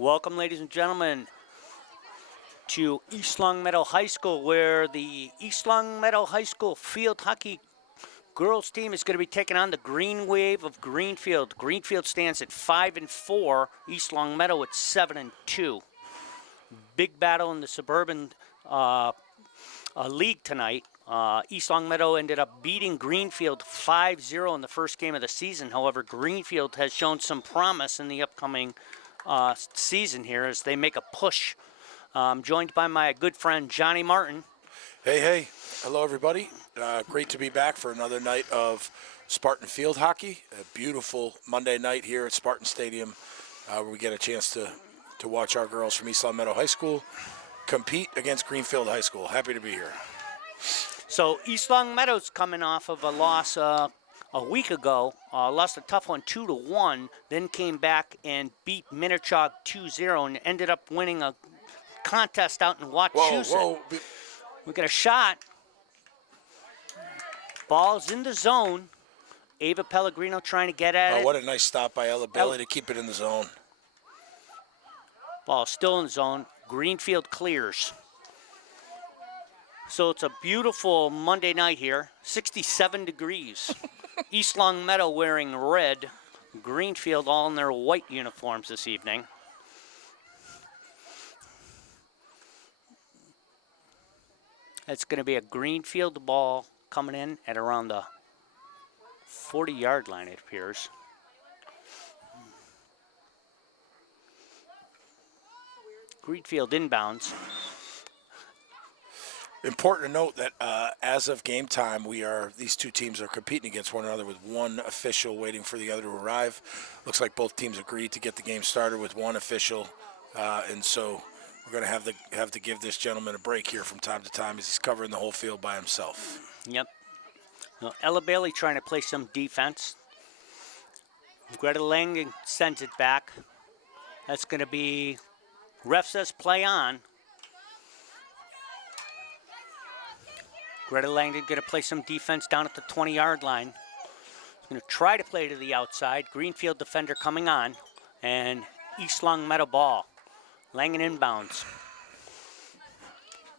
Welcome, ladies and gentlemen, to East Long Meadow High School, where the East Long Meadow High School field hockey girls team is going to be taking on the Green Wave of Greenfield. Greenfield stands at 5-4. East Long Meadow at 7-2. Big battle in the suburban league tonight. East Long Meadow ended up beating Greenfield 5-0 in the first game of the season. However, Greenfield has shown some promise in the upcoming season here as they make a push. I'm joined by my good friend Johnny Martin. Hey. Hello, everybody. Great to be back for another night of Spartan field hockey. A beautiful Monday night here at Spartan Stadium where we get a chance to watch our girls from East Long Meadow High School compete against Greenfield High School. Happy to be here. So East Long Meadow's coming off of a loss a week ago, lost a tough one 2-1, then came back and beat Minnetonka 2-0 and ended up winning a contest out in Wachusett. Whoa. We got a shot. Ball's in the zone. Ava Pellegrino trying to get at it. What a nice stop by Ella Bailey to keep it in the zone. Ball still in the zone. Greenfield clears. So it's a beautiful Monday night here. 67 degrees. East Long Meadow wearing red. Greenfield all in their white uniforms this evening. It's going to be a Greenfield ball coming in at around the 40-yard line, it appears. Greenfield inbounds. Important to note that as of game time, these two teams are competing against one another with one official waiting for the other to arrive. Looks like both teams agreed to get the game started with one official, and so we're going to have to give this gentleman a break here from time to time as he's covering the whole field by himself. Yep. Well, Ella Bailey trying to play some defense. Greta Langen sends it back. That's going to be, ref says play on. Greta Langdon going to play some defense down at the 20-yard line. Going to try to play to the outside. Greenfield defender coming on. And East Long Meadow ball. Langen inbounds.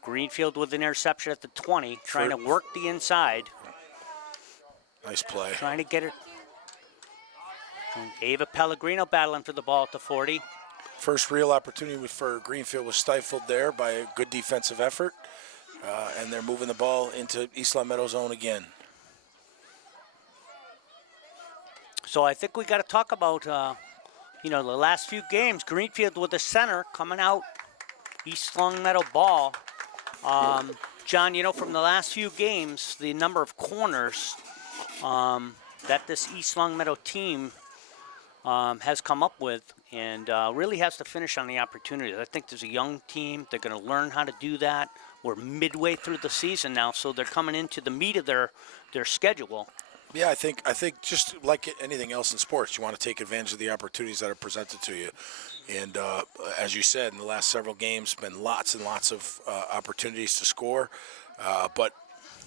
Greenfield with an interception at the 20. Trying to work the inside. Nice play. Trying to get it. And Ava Pellegrino battling for the ball at the 40. First real opportunity for Greenfield was stifled there by a good defensive effort. And they're moving the ball into East Long Meadow zone again. So I think we got to talk about, the last few games. Greenfield with the center coming out. East Long Meadow ball. John, from the last few games, the number of corners that this East Long Meadow team has come up with and really has to finish on the opportunity. I think there's a young team. They're going to learn how to do that. We're midway through the season now, so they're coming into the meat of their schedule. Yeah, I think just like anything else in sports, you want to take advantage of the opportunities that are presented to you. And as you said, in the last several games, been lots and lots of opportunities to score. But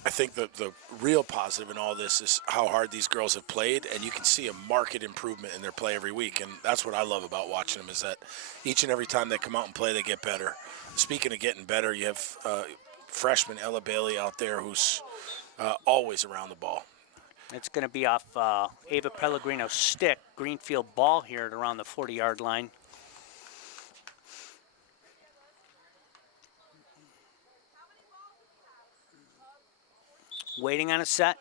I think the real positive in all this is how hard these girls have played, and you can see a marked improvement in their play every week. And that's what I love about watching them is that each and every time they come out and play, they get better. Speaking of getting better, you have freshman Ella Bailey out there who's always around the ball. It's going to be off Ava Pellegrino's stick. Greenfield ball here at around the 40-yard line. Waiting on a set.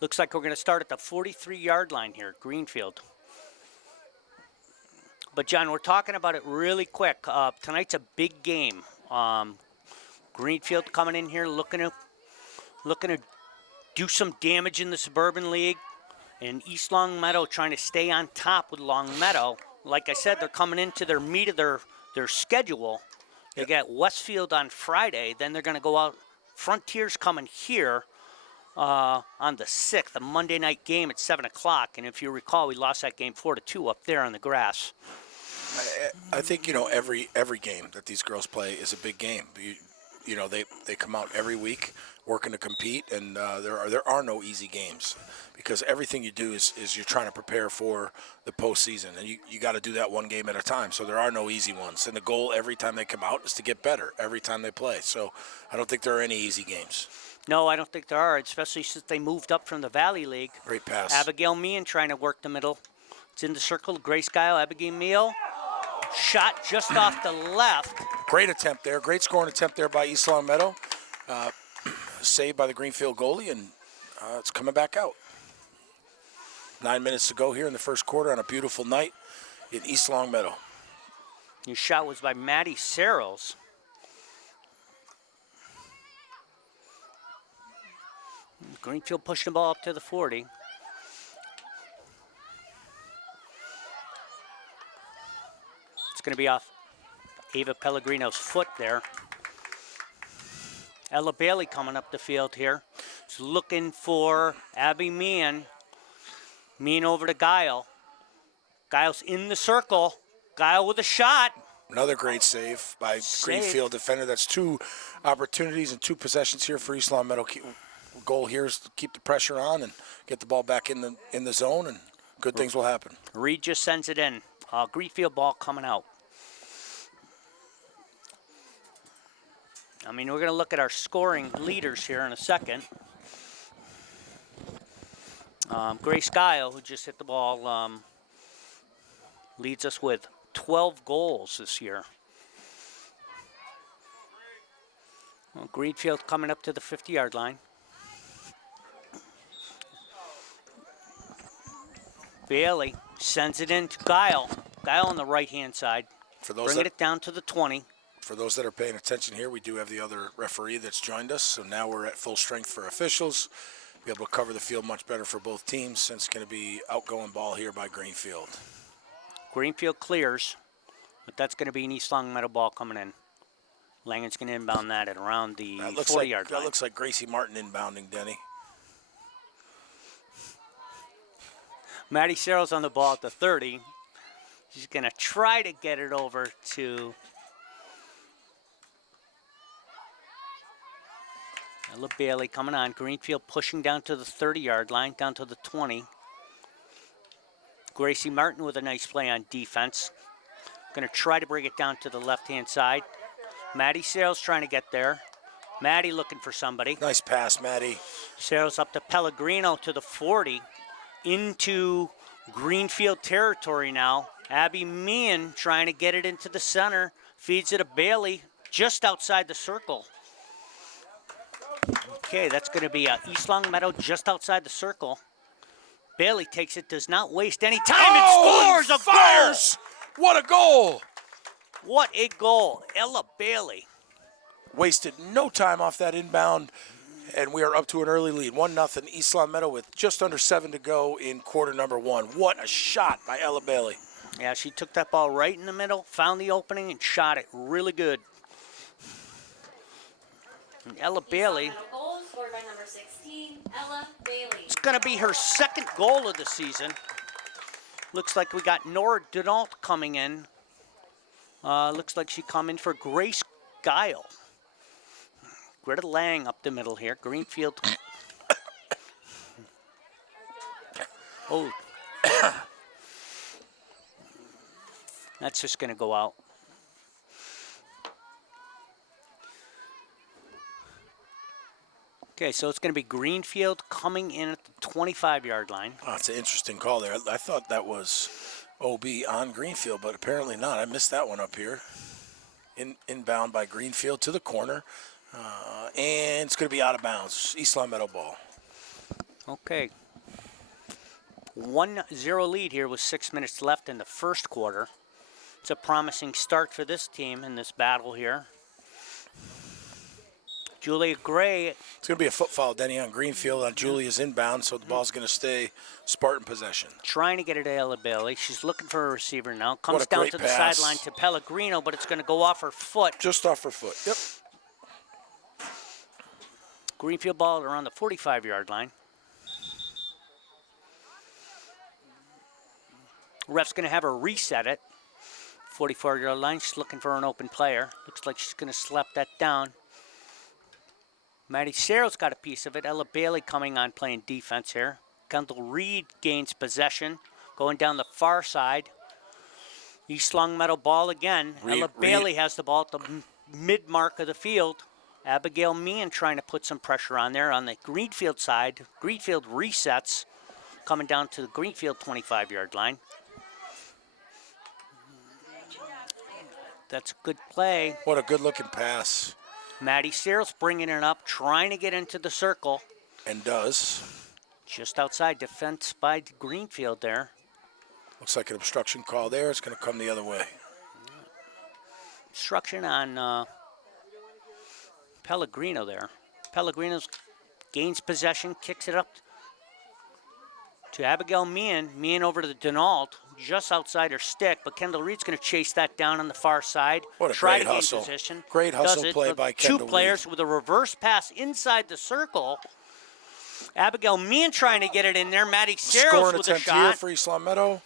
Looks like we're going to start at the 43-yard line here, Greenfield. But, John, we're talking about it really quick. Tonight's a big game. Greenfield coming in here looking to do some damage in the Suburban League. And East Long Meadow trying to stay on top with Long Meadow. Like I said, they're coming into their meat of their schedule. They got Westfield on Friday. Then they're going to go out. Frontier's coming here on the 6th, a Monday night game at 7 o'clock. And if you recall, we lost that game 4-2 up there on the grass. I think, every game that these girls play is a big game. They come out every week working to compete, and there are no easy games because everything you do is you're trying to prepare for the postseason, and you got to do that one game at a time. So there are no easy ones, and the goal every time they come out is to get better every time they play. So I don't think there are any easy games. No, I don't think there are, especially since they moved up from the Valley League. Great pass. Abigail Meehan trying to work the middle. It's in the circle. Grace Guile, Abigail Meehan. Shot just off the left. Great attempt there. Great scoring attempt there by East Long Meadow. Saved by the Greenfield goalie, and it's coming back out. 9 minutes to go here in the first quarter on a beautiful night in East Long Meadow. Your shot was by Maddie Searles. Greenfield pushing the ball up to the 40. It's going to be off Ava Pellegrino's foot there. Ella Bailey coming up the field here. She's looking for Abby Meehan. Meehan over to Guile. Guile's in the circle. Guile with a shot. Another great save by Greenfield defender. That's 2 opportunities and 2 possessions here for East Long Meadow. Goal here is to keep the pressure on and get the ball back in the zone, and good things will happen. Reed just sends it in. Greenfield ball coming out. I mean, we're going to look at our scoring leaders here in a second. Grace Guile, who just hit the ball, leads us with 12 goals this year. Well, Greenfield coming up to the 50-yard line. Bailey sends it in to Guile. Guile on the right-hand side. Bringing it down to the 20. For those that are paying attention here, we do have the other referee that's joined us. So now we're at full strength for officials. Be able to cover the field much better for both teams, since it's going to be outgoing ball here by Greenfield. Greenfield clears, but that's going to be an East Long Meadow ball coming in. Langen's going to inbound that at around the 40-yard line. That looks like Gracie Martin inbounding, Denny. Maddie Searles on the ball at the 30. She's going to try to get it over to Ella Bailey coming on. Greenfield pushing down to the 30-yard line, down to the 20. Gracie Martin with a nice play on defense. Going to try to bring it down to the left-hand side. Maddie Searles trying to get there. Maddie looking for somebody. Nice pass, Maddie. Searles up to Pellegrino to the 40. Into Greenfield territory now. Abby Meehan trying to get it into the center. Feeds it to Bailey just outside the circle. Okay, that's going to be East Long Meadow just outside the circle. Bailey takes it, does not waste any time, and scores a goal! What a goal! What a goal. Ella Bailey. Wasted no time off that inbound, and we are up to an early lead. 1-0 East Long Meadow with just under 7 to go in quarter number 1. What a shot by Ella Bailey. Yeah, she took that ball right in the middle, found the opening, and shot it really good. And Ella Bailey. Goal scored by number 16, Ella Bailey. It's going to be her second goal of the season. Looks like we got Nora Denault coming in. Looks like she come in for Grace Guile. Greta Lang up the middle here. Greenfield. Oh. That's just going to go out. Okay, so it's going to be Greenfield coming in at the 25-yard line. Oh, it's an interesting call there. I thought that was OB on Greenfield, but apparently not. I missed that one up here. Inbound by Greenfield to the corner. And it's going to be out of bounds. East Long Meadow ball. Okay. 1-0 lead here with 6 minutes left in the first quarter. It's a promising start for this team in this battle here. Julia Gray. It's going to be a foot foul, Denny, on Greenfield. On Julia's inbound, so the ball's going to stay Spartan possession. Trying to get it to Ella Bailey. She's looking for a receiver now. Comes down to the sideline to Pellegrino, but it's going to go off her foot. Just off her foot, yep. Greenfield ball around the 45-yard line. Ref's going to have her reset it. 44-yard line. She's looking for an open player. Looks like she's going to slap that down. Maddie Searles got a piece of it. Ella Bailey coming on playing defense here. Kendall Reed gains possession, going down the far side. East Longmeadow ball again. Ella Bailey has the ball at the mid-mark of the field. Abigail Meehan trying to put some pressure on there on the Greenfield side. Greenfield resets, coming down to the Greenfield 25-yard line. That's a good play. What a good-looking pass. Maddie Searles bringing it up, trying to get into the circle. And does. Just outside, defense by Greenfield there. Looks like an obstruction call there. It's going to come the other way. Obstruction on Pellegrino there. Pellegrino gains possession, kicks it up to Abigail Meehan. Meehan over to the Denault, just outside her stick, but Kendall Reed's going to chase that down on the far side. What a try great to gain hustle. position. Great hustle play by Kendall Two players Reed. with a reverse pass inside the circle. Abigail Meehan trying to get it in there. Maddie Searles Scoring with a attempt here shot. for East Longmeadow.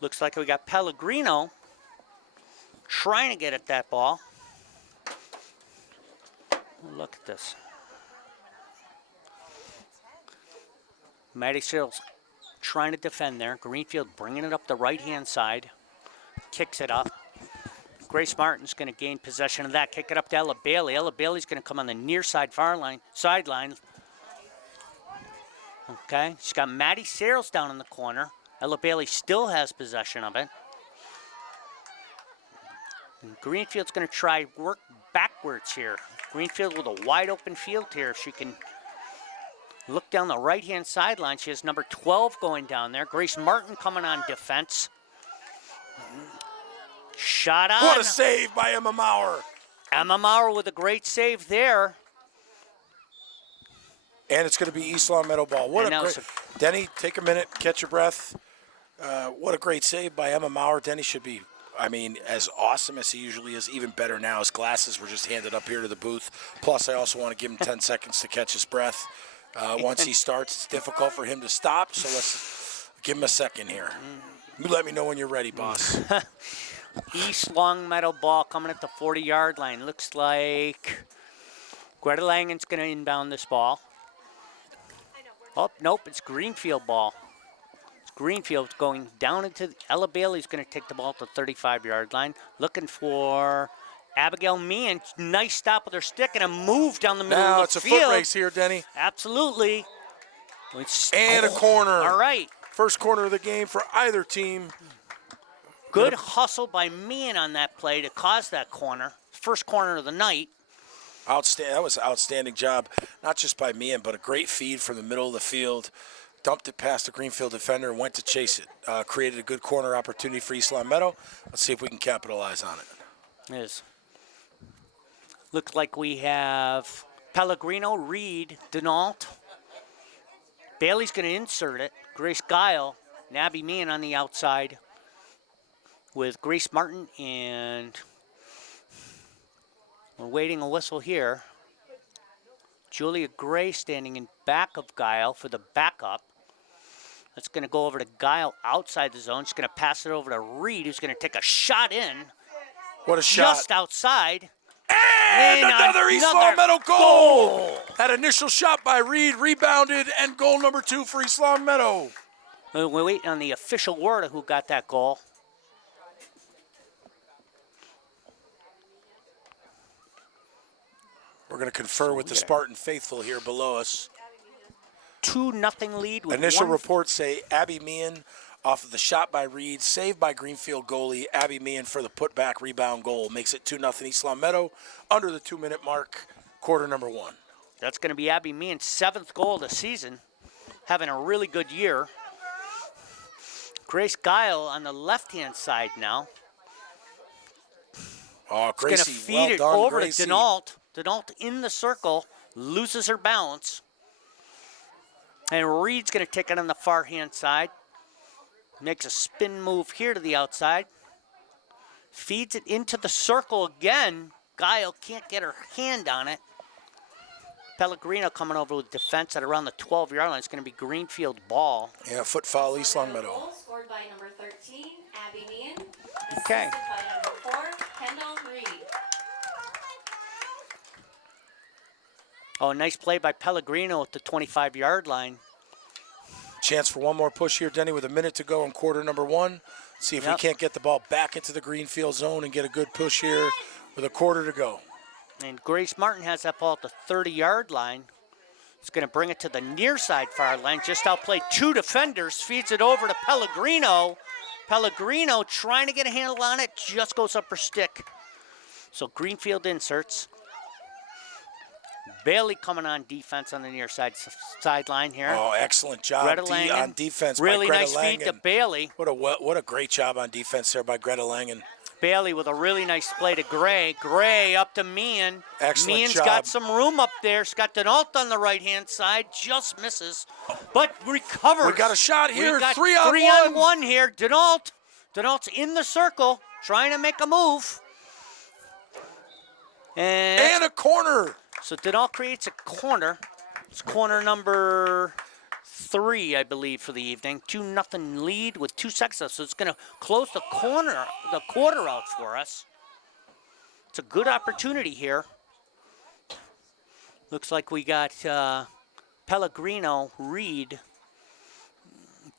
Looks like we got Pellegrino trying to get at that ball. Look at this. Maddie Searles trying to defend there. Greenfield bringing it up the right-hand side. Kicks it up. Grace Martin's going to gain possession of that. Kick it up to Ella Bailey. Ella Bailey's going to come on the near side sideline. Okay, she's got Maddie Searles down in the corner. Ella Bailey still has possession of it. And Greenfield's going to try work backwards here. Greenfield with a wide open field here. If she can look down the right-hand sideline, she has number 12 going down there. Grace Martin coming on defense. Shot on. What a save by Emma Maurer. Emma Maurer with a great save there. And it's going to be East Longmeadow ball. What a great... Denny, take a minute, catch your breath. What a great save by Emma Maurer. Denny should be, I mean, as awesome as he usually is, even better now. His glasses were just handed up here to the booth. Plus, I also want to give him 10 seconds to catch his breath. Once he starts, it's difficult for him to stop, so let's give him a second here. You let me know when you're ready, boss. East Longmeadow ball coming at the 40-yard line. Looks like Greta Langen's going to inbound this ball. Oh, nope, it's Greenfield ball. It's Greenfield going down into Ella Bailey's going to take the ball at the 35-yard line. Looking for Abigail Meehan. Nice stop with her stick and a move down the middle now of the field. Now it's a foot race here, Denny. Absolutely. And a corner. All right. First corner of the game for either team. Good hustle by Meehan on that play to cause that corner. First corner of the night. That was an outstanding job, not just by Meehan, but a great feed from the middle of the field. Dumped it past the Greenfield defender and went to chase it. Created a good corner opportunity for East Longmeadow. Let's see if we can capitalize on it. It is. Looks like we have Pellegrino, Reed, Denault. Bailey's going to insert it. Grace Guile, and Abby Meehan on the outside with Grace Martin, and we're waiting a whistle here. Julia Gray standing in back of Guile for the backup. That's going to go over to Guile outside the zone. She's going to pass it over to Reed, who's going to take a shot in. What a shot. Just outside. And another East Longmeadow goal. That initial shot by Reed rebounded, and goal number 2 for East Longmeadow. We're waiting on the official word of who got that goal. We're going to confer with the Spartan faithful here below us. 2-0 lead. With Initial reports say Abby Meehan off of the shot by Reed, saved by Greenfield goalie Abby Meehan for the putback rebound goal. Makes it 2-0 East Longmeadow under the 2-minute mark, quarter number 1. That's going to be Abby Meehan's 7th goal of the season. Having a really good year. Grace Guile on the left-hand side now. Oh, Gracie, going to feed well it done, over Gracie. to Denault. Denault in the circle, loses her balance. And Reed's going to take it on the far-hand side. Makes a spin move here to the outside. Feeds it into the circle again. Guile can't get her hand on it. Pellegrino coming over with defense at around the 12-yard line. It's going to be Greenfield ball. Yeah, foot foul, East Longmeadow. Goal scored by number 13, Abby Meehan. Okay. Assisted by number 4, Kendall Reed. Oh, nice play by Pellegrino at the 25-yard line. Chance for one more push here, Denny, with a minute to go in quarter number 1. See if we Yep. can't get the ball back into the Greenfield zone and get a good push here with a quarter to go. And Grace Martin has that ball at the 30-yard line. It's going to bring it to the near side far line. Just outplayed 2 defenders. Feeds it over to Pellegrino. Pellegrino trying to get a handle on it. Just goes up her stick. So Greenfield inserts. Bailey coming on defense on the near sideline here. Oh, excellent job Greta Langen. on defense Really by Greta nice Langen. feed to Bailey. What a great job on defense there by Greta Langen. Bailey with a really nice play to Gray. Gray up to Meehan. Excellent Meehan's job. got some room up there. She's got Denault on the right-hand side. Just misses, but recovers. We got a shot here. We got 3 on 3 1. on 1 here. Denault's in the circle, trying to make a move. And a corner. So Denault creates a corner. It's corner number 3, I believe, for the evening. 2-0 lead with 2 seconds left. So it's going to close the quarter out for us. It's a good opportunity here. Looks like we got Pellegrino, Reed,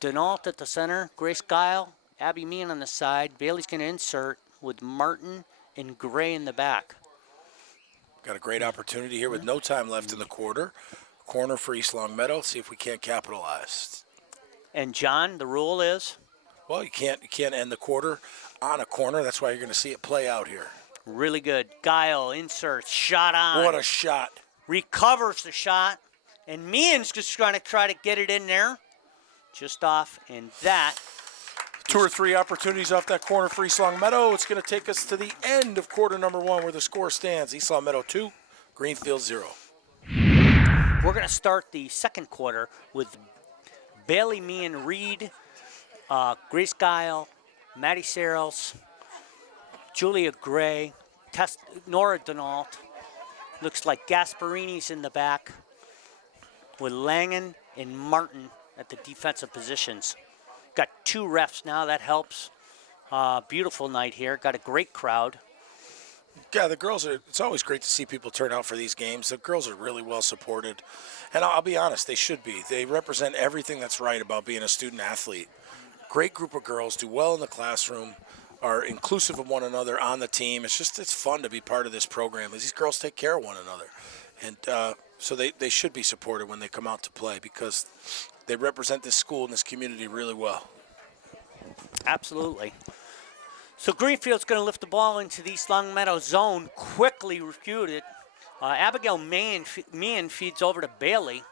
Denault at the center, Grace Guile, Abby Meehan on the side. Bailey's going to insert with Martin and Gray in the back. Got a great opportunity here with no time left in the quarter. Corner for East Long Meadow. See if we can't capitalize. And John, the rule is? Well, you can't end the quarter on a corner. That's why you're going to see it play out here. Really good. Guile inserts, shot on. What a shot. Recovers the shot. And Meehan's just trying to get it in there. Just off. And that. 2 or 3 opportunities off that corner for East Long Meadow. It's going to take us to the end of quarter number 1 where the score stands. East Long Meadow 2, Greenfield 0. We're going to start the second quarter with Bailey, Meehan, Reed, Grace Guile, Maddie Searles, Julia Gray, Nora Denault. Looks like Gasparini's in the back with Langen and Martin at the defensive positions. Got 2 refs now. That helps. Beautiful night here. Got a great crowd. Yeah, the girls are, it's always great to see people turn out for these games. The girls are really well supported. And I'll be honest, they should be. They represent everything that's right about being a student athlete. Great group of girls, do well in the classroom, are inclusive of one another on the team. It's fun to be part of this program. These girls take care of one another. And so they should be supported when they come out to play because they represent this school and this community really well. Absolutely. So Greenfield's going to lift the ball into the East Long Meadow zone, quickly refuted. Abigail Meehan feeds over to Bailey.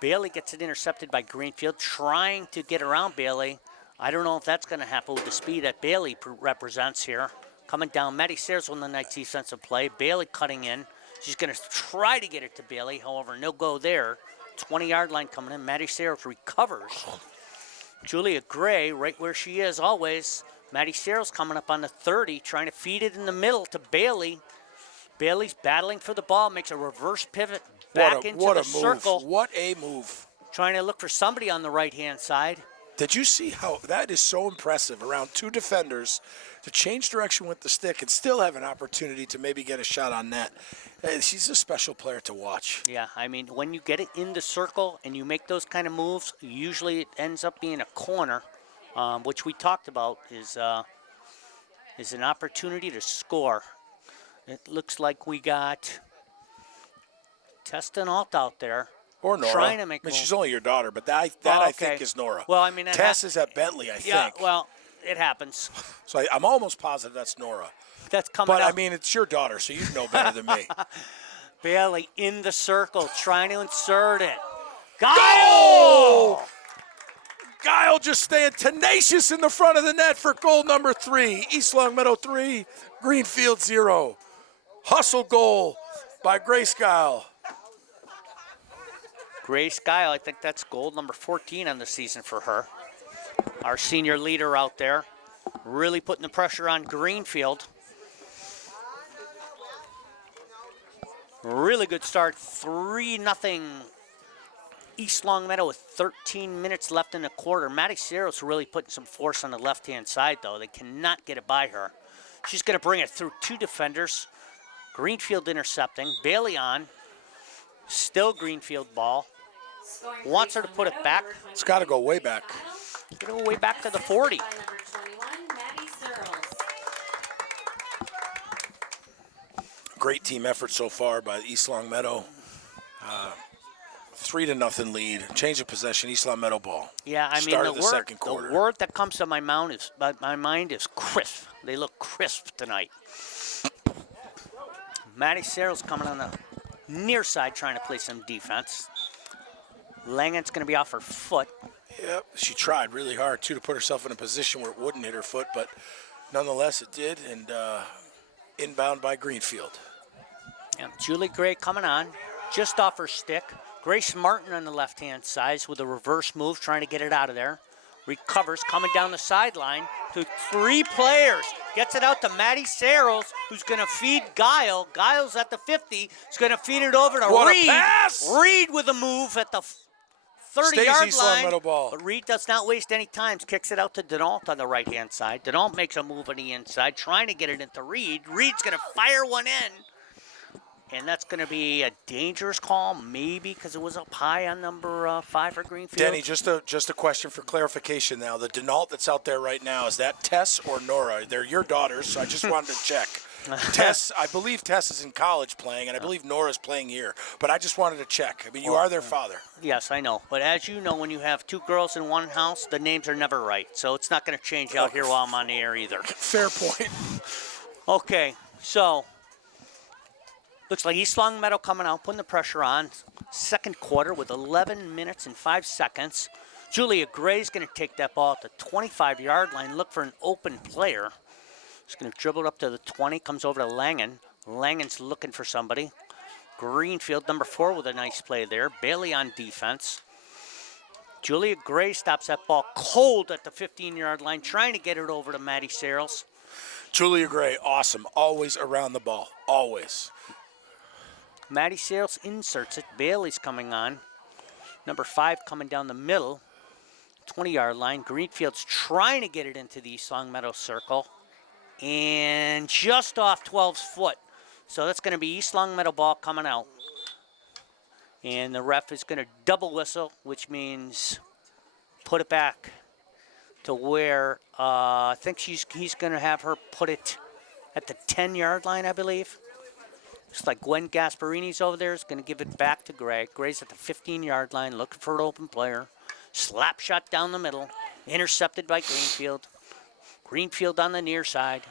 Bailey gets it intercepted by Greenfield, trying to get around Bailey. I don't know if that's going to happen with the speed that Bailey represents here. Coming down, Maddie Sayers on the night's defensive play. Bailey cutting in. She's going to try to get it to Bailey, however, no go there. 20-yard line coming in. Maddie Sayers recovers. Julia Gray, right where she is always. Maddie Searles coming up on the 30, trying to feed it in the middle to Bailey. Bailey's battling for the ball, makes a reverse pivot back into the circle. What a move. Trying to look for somebody on the right-hand side. Did you see how that is so impressive? Around 2 defenders to change direction with the stick and still have an opportunity to maybe get a shot on net. She's a special player to watch. Yeah, I mean, when you get it in the circle and you make those kind of moves, usually it ends up being a corner, which we talked about is an opportunity to score. It looks like we got Tess-Denault out there. Or Nora. Trying to make she's only your daughter, but I think is Nora. Well, I mean, Tess is at Bentley, I think. Yeah, well, it happens. So I'm almost positive that's Nora. That's coming up. But, I mean, it's your daughter, so you know better than me. Bailey in the circle, trying to insert it. Goal! Guile just staying tenacious in the front of the net for goal number 3. East Long Meadow 3, Greenfield 0. Hustle goal by Grace Guile. Grace Guile, I think that's goal number 14 on the season for her. Our senior leader out there, really putting the pressure on Greenfield. Really good start, 3-0 East Long Meadow with 13 minutes left in the quarter. Maddie Searles really putting some force on the left-hand side, though. They cannot get it by her. She's going to bring it through 2 defenders. Greenfield intercepting. Bailey on. Still Greenfield ball. Scoring for Wants her East to Long put it Meadow, back. number It's got to go 23, way back. Grace Get it way back to the Assist 40. by number 21, Maddie Searles. Great team effort so far by East Long Meadow. 3-0 lead. Change of possession. East Long Meadow ball. Yeah, I mean, Start of the second quarter. the word that comes to my mind is crisp. They look crisp tonight. Maddie Searles coming on the near side trying to play some defense. Langen's going to be off her foot. Yep, she tried really hard, too, to put herself in a position where it wouldn't hit her foot, but nonetheless it did, and inbound by Greenfield. Yeah, Julie Gray coming on, just off her stick. Grace Martin on the left-hand side with a reverse move, trying to get it out of there. Recovers, coming down the sideline to 3 players. Gets it out to Maddie Searles, who's going to feed Guile. Guile's at the 50. He's going to feed it over to What a Reed. pass! Reed with a move at the 30-yard Stays East Long line. Meadow ball. But Reed does not waste any time. Kicks it out to Denault on the right-hand side. Denault makes a move on the inside, trying to get it into Reed. Reed's going to fire one in. And that's going to be a dangerous call, maybe because it was up high on number 5 for Greenfield. Denny, just a question for clarification now. The Denault that's out there right now, is that Tess or Nora? They're your daughters, so I just wanted to check. Tess, I believe Tess is in college playing, and I believe Nora's playing here. But I just wanted to check. I mean, you are their father. Yes, I know. But as you know, when you have 2 girls in one house, the names are never right. So it's not going to change out here while I'm on the air either. Fair point. Okay, so looks like East Long Meadow coming out, putting the pressure on. Second quarter with 11 minutes and 5 seconds. Julia Gray's going to take that ball at the 25-yard line, look for an open player. She's going to dribble it up to the 20, comes over to Langen. Langen's looking for somebody. Greenfield, number 4, with a nice play there. Bailey on defense. Julia Gray stops that ball cold at the 15-yard line, trying to get it over to Maddie Searles. Julia Gray, awesome. Always around the ball. Always. Maddie Searles inserts it. Bailey's coming on. Number 5 coming down the middle. 20-yard line. Greenfield's trying to get it into the East Long Meadow circle. And just off 12's foot. So that's going to be East Long Meadow ball coming out. And the ref is going to double whistle, which means put it back to where I think he's going to have her put it at the 10-yard line, I believe. Looks like Gwen Gasparini's over there is going to give it back to Gray. Gray's at the 15-yard line, looking for an open player. Slap shot down the middle, intercepted by Greenfield. Greenfield on the near side.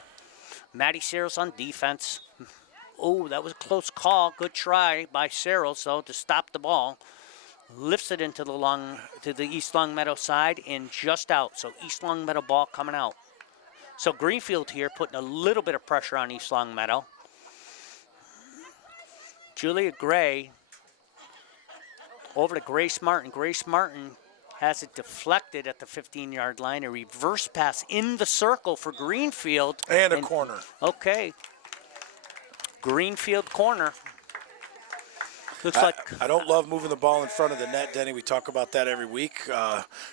Maddie Searles on defense. Oh, that was a close call. Good try by Searles, though, to stop the ball. Lifts it into the East Long Meadow side and just out. So East Long Meadow ball coming out. So Greenfield here putting a little bit of pressure on East Long Meadow. Julia Gray over to Grace Martin. Grace Martin has it deflected at the 15-yard line. A reverse pass in the circle for Greenfield. And a corner. Okay. Greenfield corner. Looks like I don't love moving the ball in front of the net, Denny. We talk about that every week.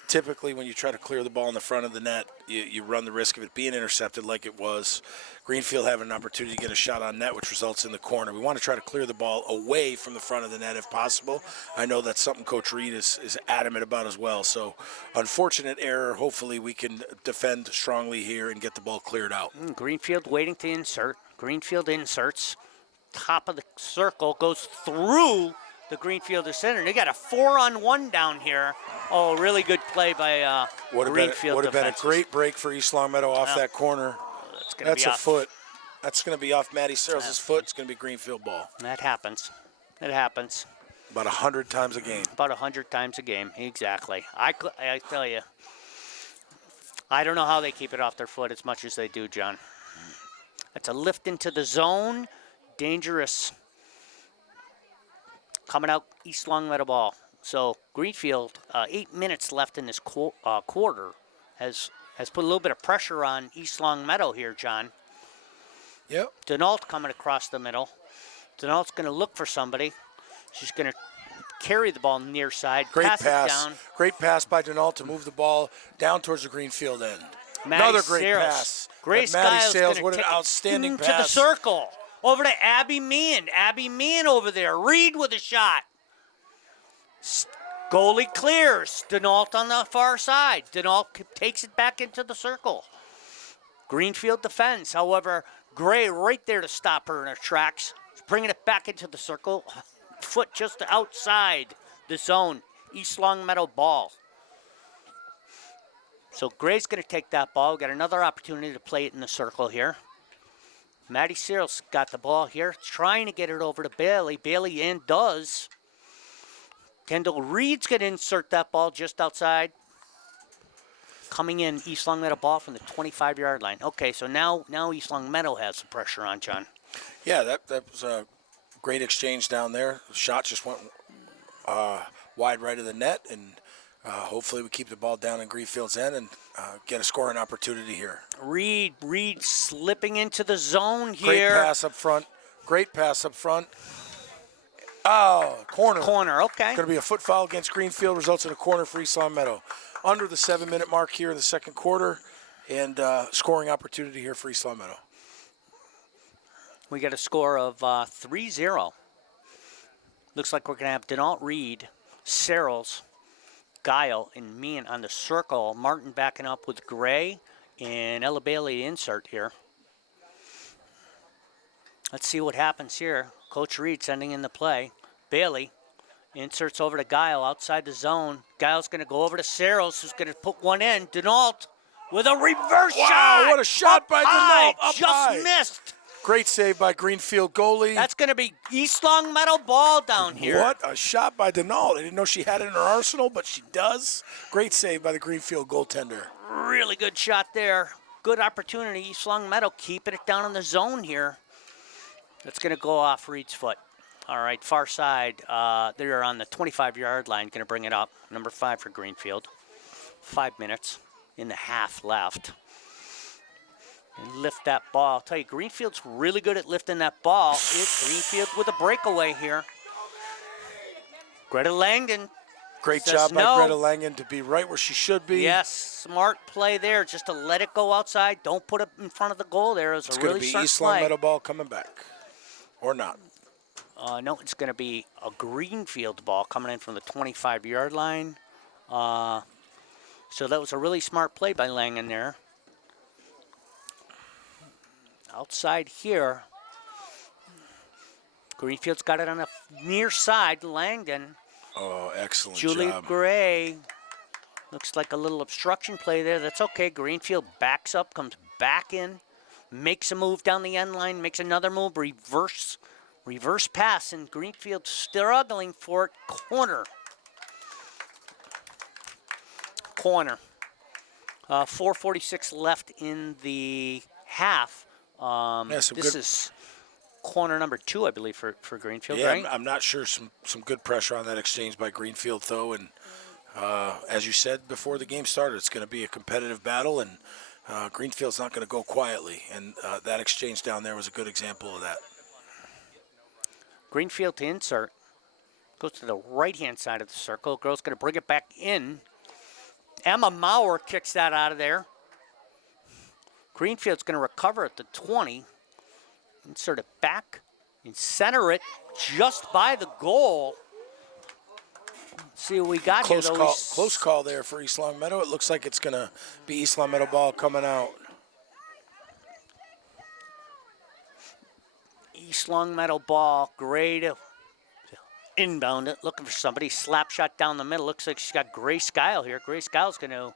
Typically, when you try to clear the ball in the front of the net, you run the risk of it being intercepted like it was. Greenfield having an opportunity to get a shot on net, which results in the corner. We want to try to clear the ball away from the front of the net if possible. I know that's something Coach Reed is adamant about as well. So, unfortunate error. Hopefully, we can defend strongly here and get the ball cleared out. Greenfield waiting to insert. Greenfield inserts. Top of the circle goes through the Greenfield center. They got a 4-on-1 down here. Oh, really good play by Greenfield. Would have been a great break for East Long Meadow off that corner. That's a foot. That's going to be off Maddie Searles' foot. It's going to be Greenfield ball. That happens. It happens. About 100 times a game. About 100 times a game, exactly. I tell you, I don't know how they keep it off their foot as much as they do, John. It's a lift into the zone. Dangerous. Coming out East Long Meadow ball. So Greenfield, 8 minutes left in this quarter, has put a little bit of pressure on East Long Meadow here, John. Yep. Denault coming across the middle. Denault's going to look for somebody. She's going to carry the ball near side. Great pass. It down. Great pass by Denault to move the ball down towards the Greenfield end. Maddie Another great Searles. pass. Grace Maddie Giles Searles, gonna what an take it outstanding into pass. the circle. Over to Abby Meehan. Abby Meehan over there. Reed with a shot. Goalie clears. Denault on the far side. Denault takes it back into the circle. Greenfield defends. However, Gray right there to stop her in her tracks. Bringing it back into the circle. Foot just outside the zone. East Longmeadow ball. So Gray's going to take that ball. Got another opportunity to play it in the circle here. Maddie Searles got the ball here. Trying to get it over to Bailey. Bailey in does. Kendall Reed's going to insert that ball just outside. Coming in, East Longmeadow ball from the 25-yard line. Okay, so now East Longmeadow has the pressure on, John. Yeah, that was a great exchange down there. The shot just went wide right of the net, and hopefully we keep the ball down in Greenfield's end and get a scoring opportunity here. Reed slipping into the zone here. Great pass up front. Great pass up front. Oh, corner. Corner, okay. Going to be a foot foul against Greenfield. Results in a corner for East Longmeadow. Under the 7-minute mark here in the second quarter, and scoring opportunity here for East Longmeadow. We got a score of 3-0. Looks like we're going to have Denault Reed, Searles, Guile, and Meehan on the circle. Martin backing up with Gray and Ella Bailey to insert here. Let's see what happens here. Coach Reed sending in the play. Bailey inserts over to Guile outside the zone. Guile's going to go over to Searles, who's going to put one in. Denault with a reverse shot. Wow, what a shot by Denault. Up Just high. missed. Great save by Greenfield goalie. That's going to be East Longmeadow ball down here. What a shot by Denault. I didn't know she had it in her arsenal, but she does. Great save by the Greenfield goaltender. Really good shot there. Good opportunity. East Longmeadow keeping it down in the zone here. That's going to go off Reed's foot. All right, far side. They're on the 25-yard line. Going to bring it up. Number 5 for Greenfield. 5 minutes in the half left. And lift that ball. I'll tell you, Greenfield's really good at lifting that ball. It's Greenfield with a breakaway here. Greta Langdon. Great says job by no. Greta Langen to be right where she should be. Yes, smart play there, just to let it go outside. Don't put it in front of the goal there. It's It's a going really to be smart East play. Longmeadow ball coming back. Or not. No, it's going to be a Greenfield ball coming in from the 25-yard line. So that was a really smart play by Langen there. Outside here, Greenfield's got it on the near side. Langdon, Oh, excellent Julia job. Gray. Looks like a little obstruction play there. That's okay. Greenfield backs up, comes back in, makes a move down the end line, makes another move, reverse pass, and Greenfield struggling for it. Corner. 4:46 left in the half. This is corner number 2, I believe, for Greenfield, Yeah, right? I'm not sure. Some good pressure on that exchange by Greenfield, though. And as you said before the game started, it's going to be a competitive battle, and Greenfield's not going to go quietly. And that exchange down there was a good example of that. Greenfield to insert. Goes to the right-hand side of the circle. Girl's going to bring it back in. Emma Maurer kicks that out of there. Greenfield's going to recover at the 20. Insert it back and center it just by the goal. Let's see what we got here, though. Close call there for East Longmeadow. It looks like it's going to be East Longmeadow ball coming out. East Longmeadow ball, Gray to inbound it, looking for somebody. Slap shot down the middle. Looks like she's got Grace Guile here. Grace Guile's going to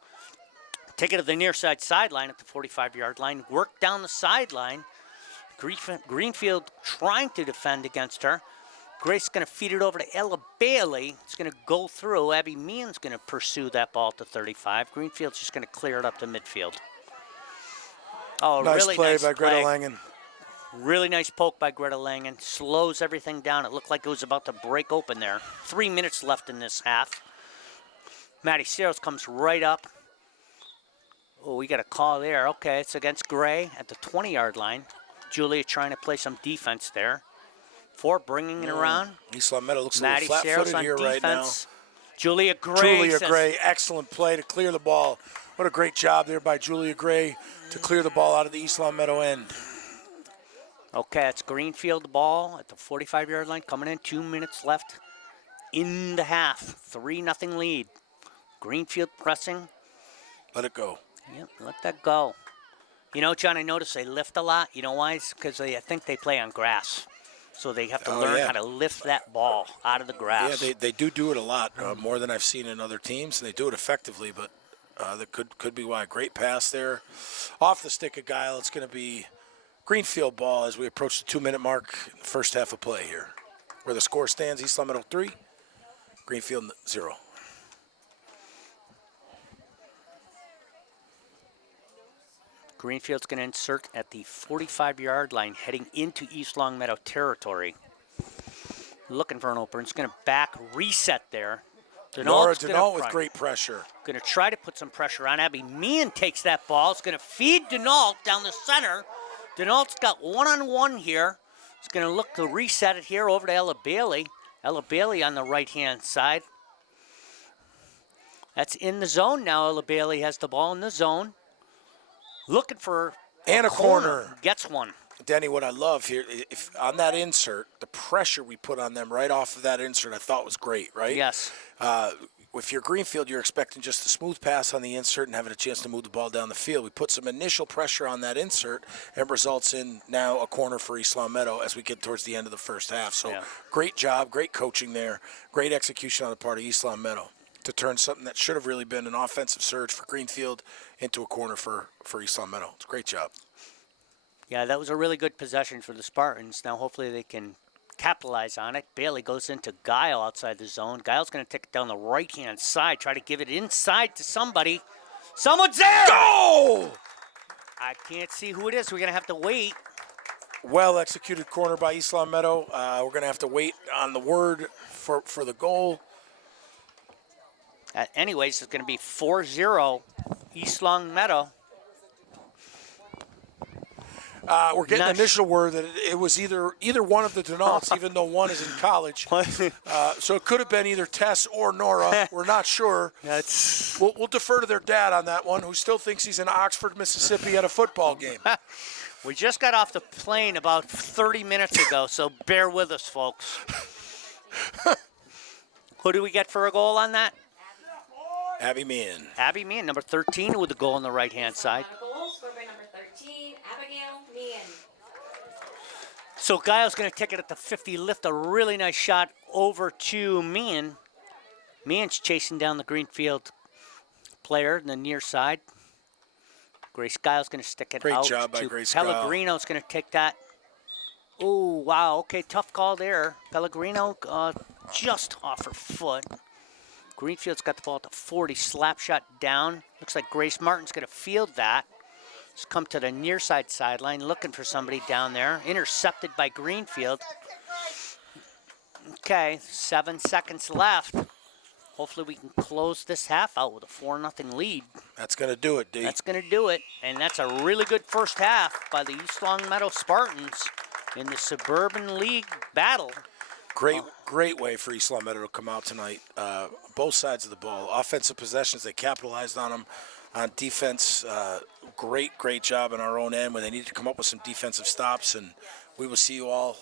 take it to the near side sideline at the 45-yard line. Work down the sideline. Greenfield trying to defend against her. Grace going to feed it over to Ella Bailey. It's going to go through. Abby Meehan's going to pursue that ball to 35. Greenfield's just going to clear it up to midfield. Oh, Nice really play nice by play. Greta Langen. Really nice poke by Greta Langen. Slows everything down. It looked like it was about to break open there. 3 minutes left in this half. Maddie Searles comes right up. Oh, we got a call there. Okay, it's against Gray at the 20-yard line. Julia trying to play some defense there. Bringing it around. East Longmeadow looks Maddie a little Searles flat-footed on here right now. defense. Julia Gray. Julia says- Gray, excellent play to clear the ball. What a great job there by Julia Gray to clear the ball out of the East Longmeadow end. Okay, it's Greenfield ball at the 45-yard line coming in. 2 minutes left in the half. 3-0 lead. Greenfield pressing. Let it go. Yep, let that go. You know, John, I noticed they lift a lot. You know why? It's because I think they play on grass. So they have to learn how to lift that ball out of the grass. Yeah, they do it a lot, more than I've seen in other teams, and they do it effectively, but that could be why. Great pass there. Off the stick of Guile, it's going to be Greenfield ball as we approach the 2-minute mark, first half of play here. Where the score stands, East Long Meadow 3, Greenfield 0. Greenfield's going to insert at the 45-yard line, heading into East Long Meadow territory. Looking for an opener. It's going to back reset there. Nora Denault with great pressure. Going to try to put some pressure on. Abby Meehan takes that ball. It's going to feed Denault down the center. Denault's got one-on-one here. It's going to look to reset it here over to Ella Bailey. Ella Bailey on the right-hand side. That's in the zone now. Ella Bailey has the ball in the zone. Looking for a corner. Gets one. Denny, what I love here, if on that insert, the pressure we put on them right off of that insert I thought was great, right? Yes. If you're Greenfield, you're expecting just a smooth pass on the insert and having a chance to move the ball down the field. We put some initial pressure on that insert and results in now a corner for East Long Meadow as we get towards the end of the first half. So Great job, great coaching there, great execution on the part of East Long Meadow to turn something that should have really been an offensive surge for Greenfield into a corner for East Long Meadow. It's a great job. Yeah, that was a really good possession for the Spartans. Now hopefully they can capitalize on it. Bailey goes into Guile outside the zone. Guile's going to take it down the right-hand side, try to give it inside to somebody. Someone's there! Go! I can't see who it is. We're going to have to wait. Well-executed corner by East Long Meadow. We're going to have to wait on the word for the goal. Anyways, it's going to be 4-0 East Long Meadow. We're getting initial word that it was either one of the Denaults, even though one is in college. So it could have been either Tess or Nora. We're not sure. We'll defer to their dad on that one, who still thinks he's in Oxford, Mississippi at a football game. We just got off the plane about 30 minutes ago, so bear with us, folks. Who do we get for a goal on that? Abby Meehan. Abby Meehan, number 13, with the goal on the right-hand side. Goal scored by number 13, Abigail Meehan. So Guile's going to take it at the 50, lift a really nice shot over to Meehan. Meehan's chasing down the Greenfield player in the near side. Grace Guile's going to stick it Great out job by to Grace Guile. Pellegrino's going to take that. Oh, wow. Okay, tough call there. Pellegrino just off her foot. Greenfield's got the ball at the 40, slap shot down. Looks like Grace Martin's going to field that. Just come to the near side sideline, looking for somebody down there. Intercepted by Greenfield. Okay, 7 seconds left. Hopefully we can close this half out with a 4-0 lead. That's going to do it, D. That's going to do it. And that's a really good first half by the East Long Meadow Spartans in the Suburban League battle. Great way for East Long Meadow to come out tonight. Both sides of the ball. Offensive possessions, they capitalized on them. On defense, great job on our own end when they needed to come up with some defensive stops. And we will see you all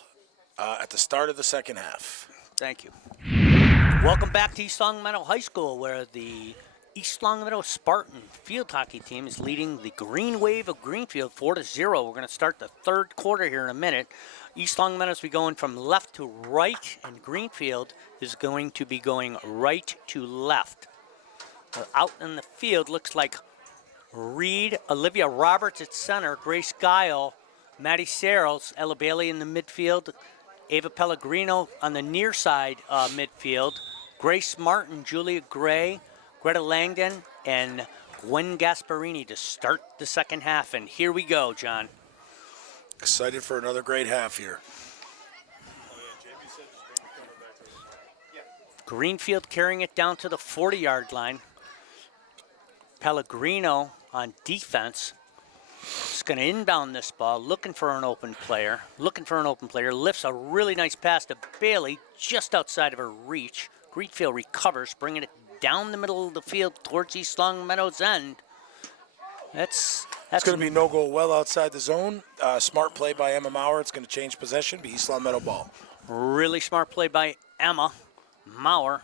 at the start of the second half. Thank you. Welcome back to East Long Meadow High School, where the East Long Meadow Spartan field hockey team is leading the Green Wave of Greenfield 4-0. We're going to start the third quarter here in a minute. East Long Meadow will be going from left to right, and Greenfield is going to be going right to left. Out in the field, looks like Reed, Olivia Roberts at center, Grace Guile, Maddie Searles, Ella Bailey in the midfield, Ava Pellegrino on the near side midfield, Grace Martin, Julia Gray, Greta Langdon, and Gwen Gasparini to start the second half. And here we go, John. Excited for another great half here. Greenfield carrying it down to the 40-yard line. Pellegrino on defense. Is going to inbound this ball, looking for an open player. Lifts a really nice pass to Bailey, just outside of her reach. Greenfield recovers, bringing it down the middle of the field towards East Long Meadow's end. That's going to be no goal well outside the zone. Smart play by Emma Maurer. It's going to change possession, be East Long Meadow ball. Really smart play by Emma. Maurer,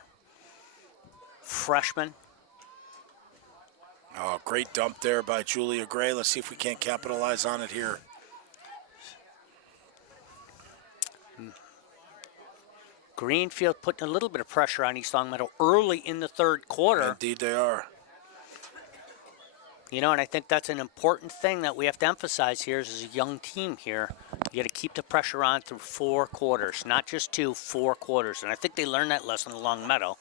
freshman. Oh, great dump there by Julia Gray. Let's see if we can't capitalize on it here. Greenfield putting a little bit of pressure on East Longmeadow early in the third quarter. Indeed they are. You know, and I think that's an important thing that we have to emphasize here as a young team here. You got to keep the pressure on through 4 quarters, not just 2, 4 quarters. And I think they learned that lesson in Longmeadow.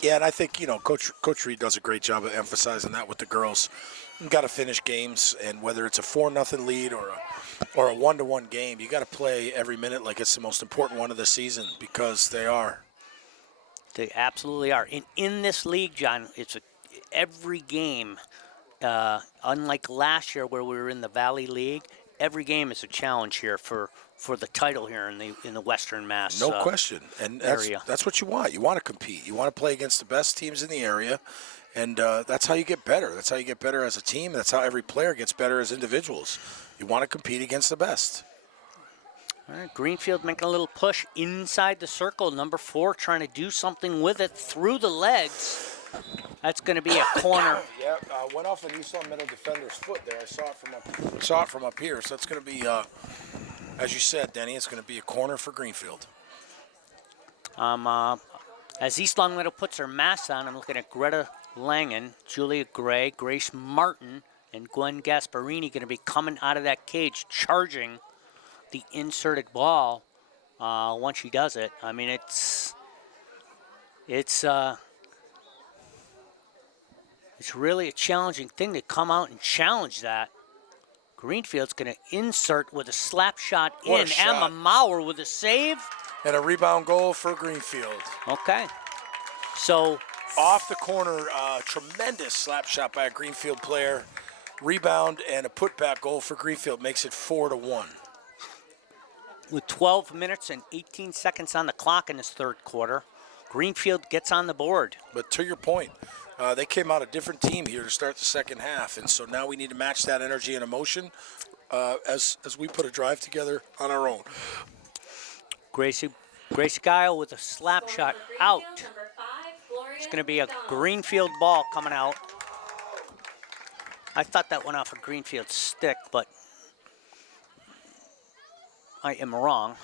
Yeah, and I think, Coach Reed does a great job of emphasizing that with the girls. You got to finish games, and whether it's a 4-0 lead or a 1-1 game, you got to play every minute like it's the most important one of the season, because they are. They absolutely are. In this league, John, it's every game, unlike last year where we were in the Valley League, every game is a challenge here for the title here in the Western Mass. No question. And that's what you want. You want to compete. You want to play against the best teams in the area, and that's how you get better. That's how you get better as a team. That's how every player gets better as individuals. You want to compete against the best. All right, Greenfield making a little push inside the circle. Number 4 trying to do something with it through the legs. That's going to be a corner. Yeah, went off an East Longmeadow defender's foot there. I saw it from up here. So it's going to be, as you said, Denny, it's going to be a corner for Greenfield. As East Longmeadow puts her mask on, I'm looking at Greta Langen, Julia Gray, Grace Martin, and Gwen Gasparini going to be coming out of that cage, charging the inserted ball once she does it. I mean, it's really a challenging thing to come out and challenge that. Greenfield's going to insert with a slap shot What a in. shot. Emma Maurer with a save. And a rebound goal for Greenfield. Okay. So Off the corner, tremendous slap shot by a Greenfield player. Rebound and a putback goal for Greenfield makes it 4-1. with 12 minutes and 18 seconds on the clock in this third quarter, Greenfield gets on the board. But to your point, they came out a different team here to start the second half, and so now we need to match that energy and emotion as we put a drive together on our own. Gracie Guile with a slap shot out. Number 5, It's going to be a Greenfield ball coming out. I thought that went off a Greenfield stick, but I am wrong.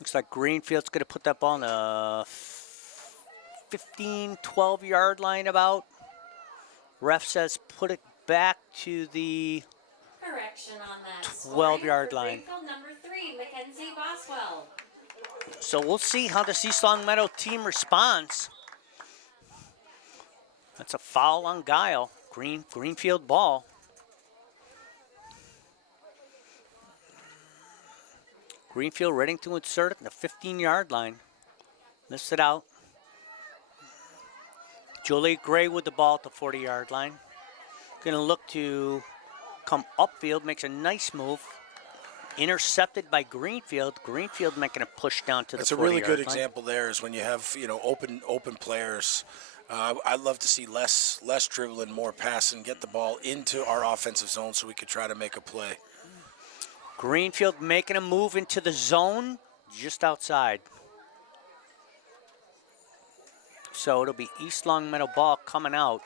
Looks like Greenfield's going to put that ball on the 15, 12-yard line about. Ref says put it back to the Correction on that. 12-yard Scoring for line. Greenfield number 3, Mackenzie Boswell. So we'll see how the East Longmeadow team responds. That's a foul on Guile. Greenfield ball. Greenfield ready to insert it in the 15-yard line. Missed it out. Julie Gray with the ball at the 40-yard line. Going to look to come upfield, makes a nice move. Intercepted by Greenfield. Greenfield making a push down to the 40-yard line. That's a really good example there is when you have, open players. I'd love to see less dribbling, more passing, get the ball into our offensive zone so we could try to make a play. Greenfield making a move into the zone just outside. So it'll be East Longmeadow ball coming out.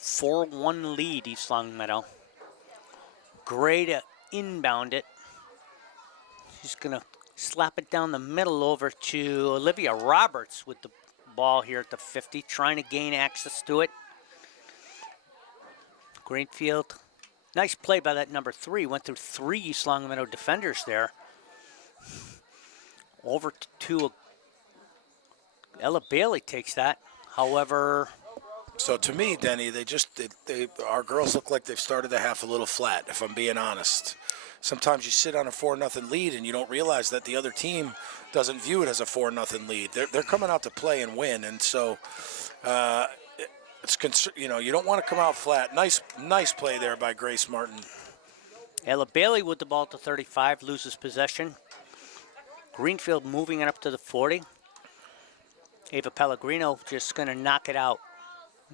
4-1 lead, East Longmeadow. Gray to inbound it. She's going to slap it down the middle over to Olivia Roberts with the ball here at the 50, trying to gain access to it. Greenfield. Nice play by that number 3. Went through 3 East Longmeadow defenders there. Over to Ella Bailey takes that. However, So to me, Denny, our girls look like they've started the half a little flat, if I'm being honest. Sometimes you sit on a 4-0 lead and you don't realize that the other team doesn't view it as a 4-0 lead. They're coming out to play and win, and so you don't want to come out flat. Nice play there by Grace Martin. Ella Bailey with the ball at the 35, loses possession. Greenfield moving it up to the 40. Ava Pellegrino just going to knock it out.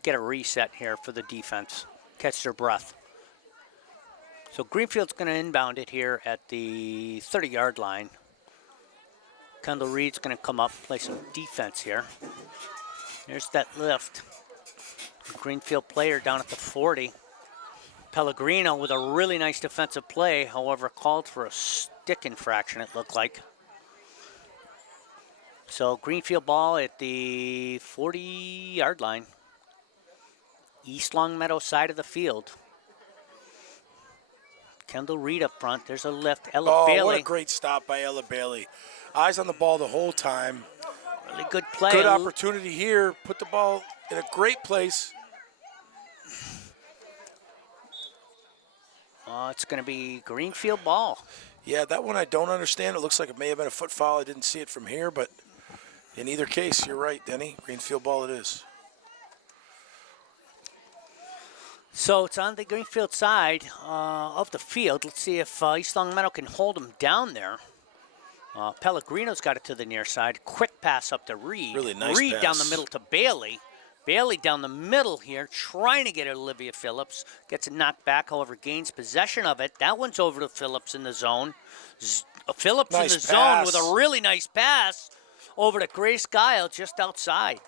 Get a reset here for the defense. Catch their breath. So Greenfield's going to inbound it here at the 30-yard line. Kendall Reed's going to come up, play some defense here. There's that lift. Greenfield player down at the 40. Pellegrino with a really nice defensive play, however, called for a stick infraction, it looked like. So Greenfield ball at the 40-yard line. East Longmeadow side of the field. Kendall Reed up front. There's a lift. Ella Bailey. What a great stop by Ella Bailey. Eyes on the ball the whole time. Really good play. Good opportunity here. Put the ball in a great place. It's going to be Greenfield ball. Yeah, that one I don't understand. It looks like it may have been a foot foul. I didn't see it from here, but in either case, you're right, Denny. Greenfield ball it is. So it's on the Greenfield side of the field. Let's see if East Longmeadow can hold them down there. Pellegrino's got it to the near side. Quick pass up to Reed. Really nice Reed pass. down the middle to Bailey. Bailey down the middle here, trying to get Olivia Phillips. Gets it knocked back, however, gains possession of it. That one's over to Phillips in the zone. Phillips Nice in the pass. zone with a really nice pass over to Grace Guile just outside.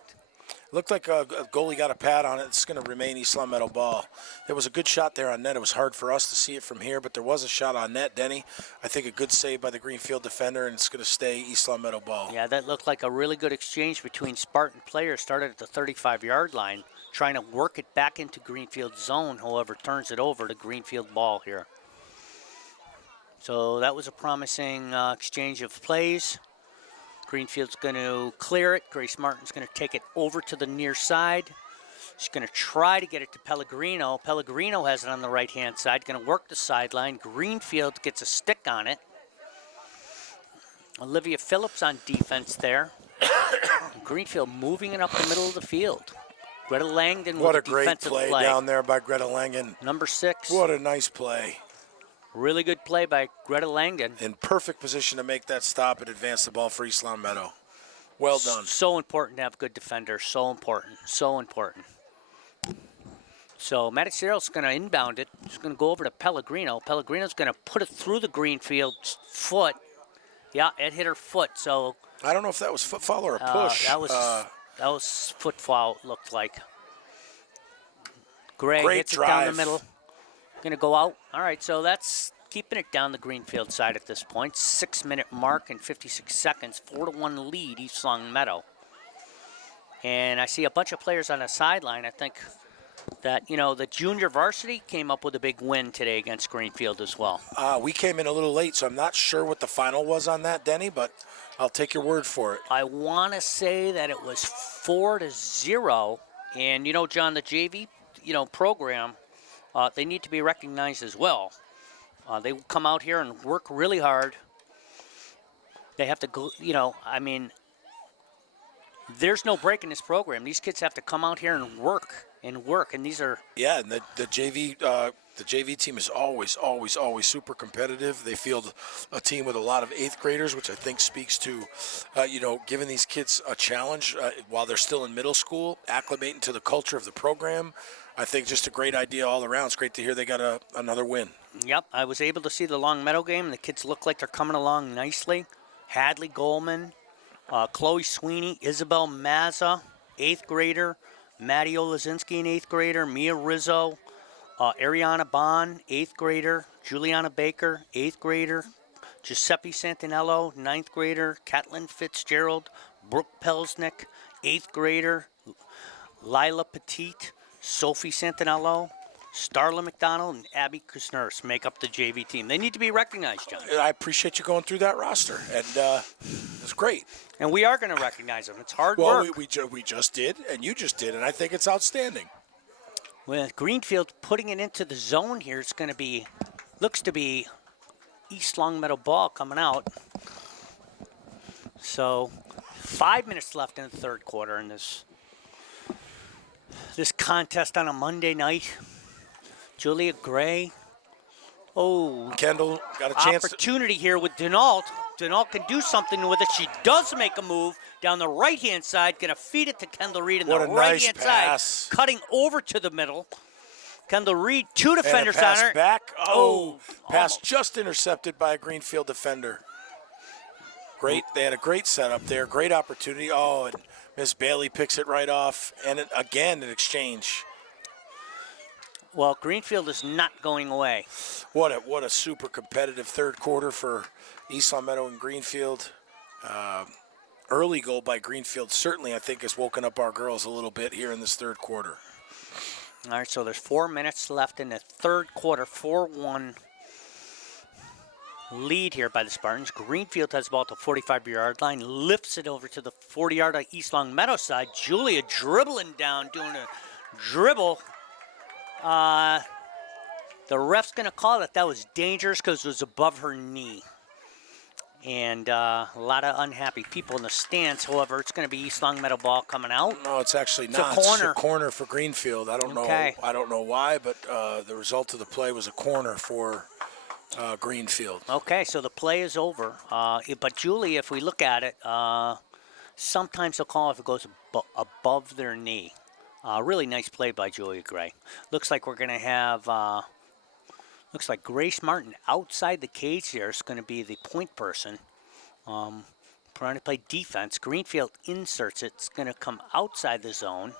Looked like a goalie got a pad on it. It's going to remain East Longmeadow ball. There was a good shot there on net. It was hard for us to see it from here, but there was a shot on net, Denny. I think a good save by the Greenfield defender, and it's going to stay East Longmeadow ball. Yeah, that looked like a really good exchange between Spartan players. Started at the 35-yard line, trying to work it back into Greenfield zone. However, turns it over to Greenfield ball here. So that was a promising exchange of plays. Greenfield's going to clear it. Grace Martin's going to take it over to the near side. She's going to try to get it to Pellegrino. Pellegrino has it on the right-hand side. Going to work the sideline. Greenfield gets a stick on it. Olivia Phillips on defense there. Greenfield moving it up the middle of the field. Greta Langdon What with a a great defensive play down there by Greta Langen. Number 6. What a nice play. Really good play by Greta Langdon. In perfect position to make that stop and advance the ball for East Longmeadow. Well done. So important to have good defenders. So important. So important. So Maddie Cyril's going to inbound it. She's going to go over to Pellegrino. Pellegrino's going to put it through the Greenfield's foot. Yeah, it hit her foot. So I don't know if that was foot foul or a push. that was foot foul, it looked like. Gray Great hits drive. it down the middle. Going to go out. All right, so that's keeping it down the Greenfield side at this point. 6-minute mark and 56 seconds. 4-1 lead, East Longmeadow. And I see a bunch of players on the sideline. I think that, the junior varsity came up with a big win today against Greenfield as well. We came in a little late, so I'm not sure what the final was on that, Denny, but I'll take your word for it. I want to say that it was 4-0. And, John, the JV, program, they need to be recognized as well. They come out here and work really hard. They have to go, there's no break in this program. These kids have to come out here and work. And these are... Yeah, and the JV team is always super competitive. They field a team with a lot of 8th graders, which I think speaks to, giving these kids a challenge while they're still in middle school, acclimating to the culture of the program. I think just a great idea all around. It's great to hear they got another win. Yep, I was able to see the Longmeadow game. The kids look like they're coming along nicely. Hadley Goldman, Chloe Sweeney, Isabel Mazza, 8th grader, Maddie Olazinski, an 8th grader, Mia Rizzo, Ariana Bond, 8th grader, Juliana Baker, 8th grader, Giuseppe Santinello, 9th grader, Catlin Fitzgerald, Brooke Pelsnick, 8th grader, Lila Petite, Sophie Santinello, Starla McDonald, and Abby Kusners make up the JV team. They need to be recognized, John. I appreciate you going through that roster, and it's great. And we are going to recognize them. It's hard Well, work. we just did, and you just did, and I think it's outstanding. With Greenfield putting it into the zone here, it's going to be, looks to be East Longmeadow ball coming out. So 5 minutes left in the third quarter in this contest on a Monday night. Julia Gray. Oh, Kendall got a chance. Opportunity here with Denault. Denault can do something with it. She does make a move down the right-hand side. Going to feed it to Kendall Reed on the right-hand side. Cutting over to the middle. Kendall Reed, 2 defenders and a pass on her. Back. Oh, pass almost. just intercepted by a Greenfield defender. Great. They had a great setup there. Great opportunity. Oh, and Miss Bailey picks it right off. And again, an exchange. Well, Greenfield is not going away. What a super competitive third quarter for East Long Meadow and Greenfield. Early goal by Greenfield certainly, I think, has woken up our girls a little bit here in this third quarter. All right, so there's 4 minutes left in the third quarter. 4-1 lead here by the Spartans. Greenfield has the ball at the 45-yard line, lifts it over to the 40-yard East Long Meadow side. Julia dribbling down, doing a dribble. The ref's going to call it. That was dangerous because it was above her knee. And a lot of unhappy people in the stands. However, it's going to be East Long Meadow ball coming out. No, it's actually not. It's a corner. It's a corner for Greenfield. I don't know. I don't know why, but the result of the play was a corner for Greenfield. Okay, so the play is over. But Julie, if we look at it, sometimes they'll call if it goes above their knee. Really nice play by Julia Gray. Looks like we're going to have, looks like Grace Martin outside the cage here is going to be the point person. Trying to play defense. Greenfield inserts it. It's going to come outside the zone.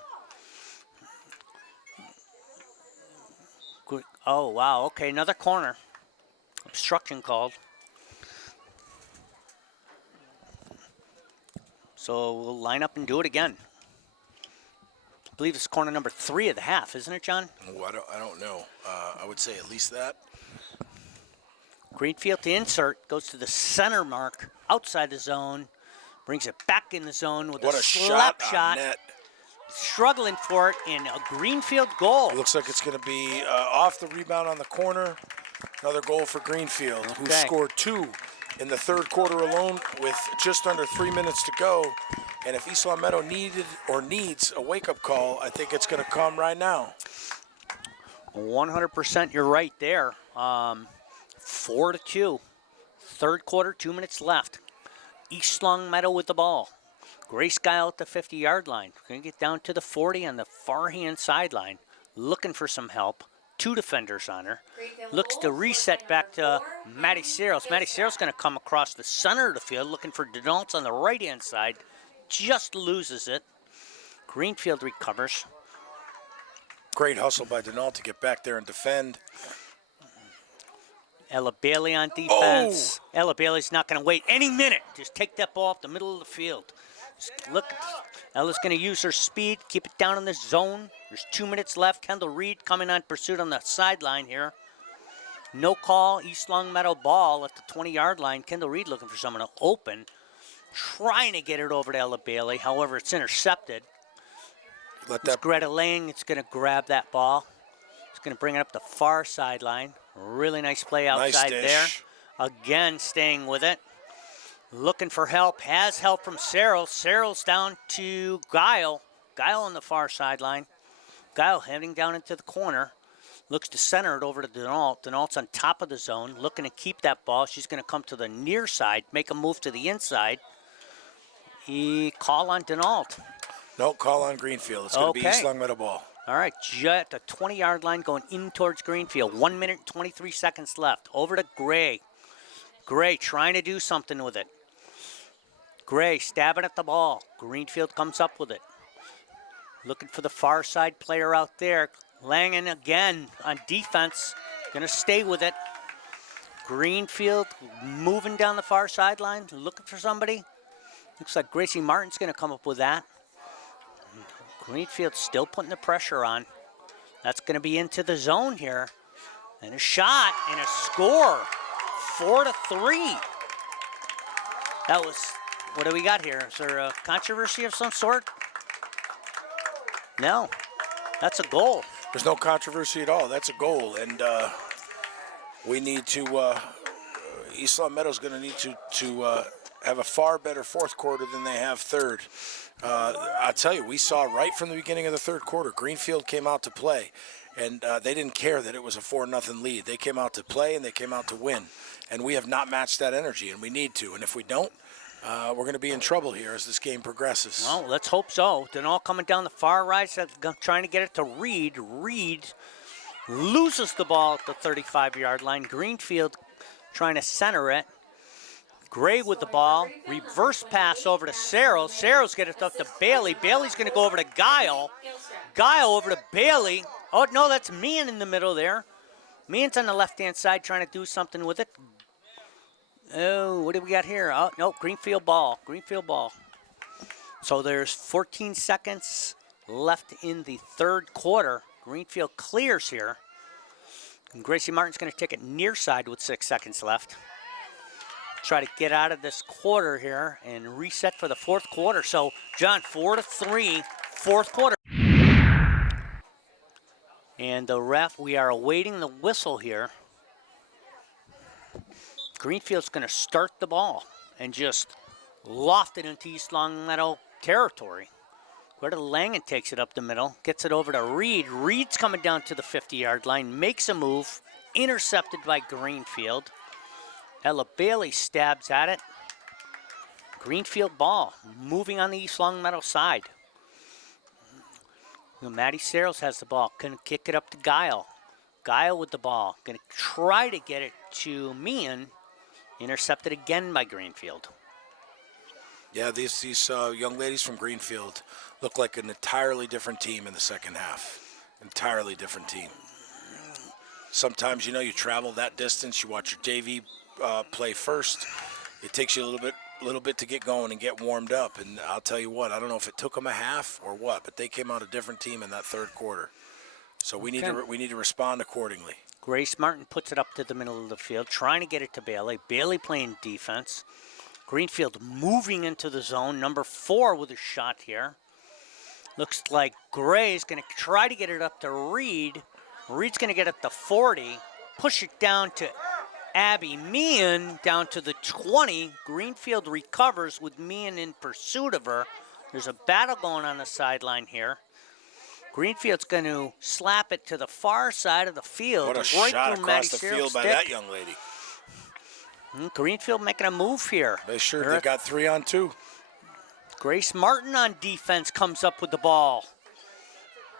Oh, wow. Okay, another corner. Obstruction called. So we'll line up and do it again. I believe it's corner number 3 of the half, isn't it, John? Oh, I don't know. I would say at least that. Greenfield to insert, goes to the center mark, outside the zone, brings it back in the zone with What a a slap shot. on net. Struggling for it in a Greenfield goal. It looks like it's going to be off the rebound on the corner. Another goal for Greenfield, who scored 2 in the third quarter alone with just under 3 minutes to go. And if East Long Meadow needs a wake-up call, I think it's going to come right now. 100% you're right there. 4-2. Third quarter, 2 minutes left. East Long Meadow with the ball. Grace Guile at the 50-yard line. Going to get down to the 40 on the far-hand sideline. Looking for some help. 2 defenders on her. Looks to reset back to Maddie Searles. Maddie Searles going to come across the center of the field, looking for Denaltz on the right-hand side. Just loses it. Greenfield recovers. Great hustle by Denalt to get back there and defend. Ella Bailey on defense. Oh. Ella Bailey's not going to wait any minute. Just take that ball off the middle of the field. Just look, Ella's going to use her speed, keep it down in the zone. There's 2 minutes left. Kendall Reed coming on pursuit on the sideline here. No call, East Long Meadow ball at the 20-yard line. Kendall Reed looking for someone to open. Trying to get it over to Ella Bailey. However, it's intercepted. It's Greta Lang. It's going to grab that ball. It's going to bring it up the far sideline. Really nice play outside there. Again, staying with it. Looking for help. Has help from Searles. Searles down to Guile. Guile on the far sideline. Guile heading down into the corner. Looks to center it over to Denalt. Denalt's on top of the zone. Looking to keep that ball. She's going to come to the near side. Make a move to the inside. Call on Denalt. No, call on Greenfield. It's going to be East Long Meadow ball. All right, Jet, the 20-yard line going in towards Greenfield. 1 minute, 23 seconds left. Over to Gray. Gray trying to do something with it. Gray stabbing at the ball. Greenfield comes up with it. Looking for the far side player out there. Langen again on defense. Going to stay with it. Greenfield moving down the far sideline. Looking for somebody. Looks like Gracie Martin's going to come up with that. Greenfield still putting the pressure on. That's going to be into the zone here. And a shot and a score. 4-3. That was, what do we got here? Is there a controversy of some sort? No. That's a goal. There's no controversy at all. That's a goal. And we need to, East Long Meadow's going to need to have a far better fourth quarter than they have third. I'll tell you, we saw right from the beginning of the third quarter, Greenfield came out to play, and they didn't care that it was a 4-0 lead. They came out to play, and they came out to win. And we have not matched that energy, and we need to. And if we don't, we're going to be in trouble here as this game progresses. Well, let's hope so. Denal coming down the far right, trying to get it to Reed. Reed loses the ball at the 35-yard line. Greenfield trying to center it. Gray with the ball. Reverse pass over to Searles. Searles gets it up to Bailey. Bailey's going to go over to Guile. Guile over to Bailey. Oh, no, that's Meehan in the middle there. Meehan's on the left-hand side trying to do something with it. Oh, what do we got here? Oh, no, Greenfield ball. Greenfield ball. So there's 14 seconds left in the third quarter. Greenfield clears here. And Gracie Martin's going to take it near side with 6 seconds left. Try to get out of this quarter here and reset for the fourth quarter. So, John, 4-3, fourth quarter. And the ref, we are awaiting the whistle here. Greenfield's going to start the ball and just loft it into East Longmeadow territory. Greta Langen takes it up the middle, gets it over to Reed. Reed's coming down to the 50-yard line, makes a move, intercepted by Greenfield. Ella Bailey stabs at it. Greenfield ball, moving on the East Longmeadow side. Maddie Searles has the ball, gonna kick it up to Guile. Guile with the ball, gonna try to get it to Meehan. Intercepted again by Greenfield. Yeah, these young ladies from Greenfield look like an entirely different team in the second half. Entirely different team. Sometimes, you travel that distance, you watch your JV play first. It takes you a little bit to get going and get warmed up. And I'll tell you what, I don't know if it took them a half or what, but they came out a different team in that third quarter. So we need to respond accordingly. Grace Martin puts it up to the middle of the field, trying to get it to Bailey. Bailey playing defense. Greenfield moving into the zone. Number 4 with a shot here. Looks like Gray's going to try to get it up to Reed. Reed's going to get it to 40. Push it down to Abby Meehan, down to the 20. Greenfield recovers with Meehan in pursuit of her. There's a battle going on the sideline here. Greenfield's going to slap it to the far side of the field. What a right shot through across Maddie the Searles' field by stick. that young lady. Greenfield making a move here. They got 3-on-2. Grace Martin on defense comes up with the ball.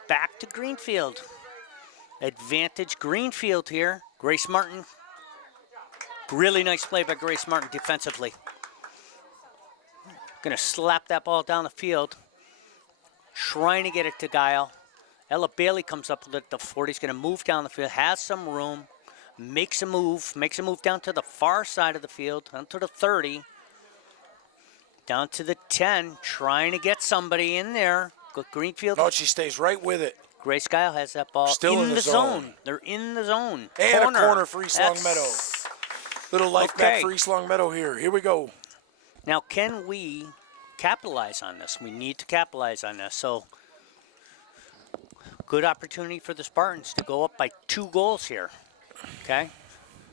Back to Greenfield. Advantage Greenfield here. Grace Martin. Really nice play by Grace Martin defensively. Gonna slap that ball down the field. Trying to get it to Guile. Ella Bailey comes up with it. The 40's gonna move down the field. Has some room. Makes a move down to the far side of the field, down to the 30, down to the 10, trying to get somebody in there. Greenfield. No, she stays right with it. Grace Guile has that ball Still in the zone. They're in the zone. And a corner for East Longmeadow. Little life back for East Longmeadow here. Here we go. Now, can we capitalize on this? We need to capitalize on this. So, good opportunity for the Spartans to go up by 2 goals here. Okay,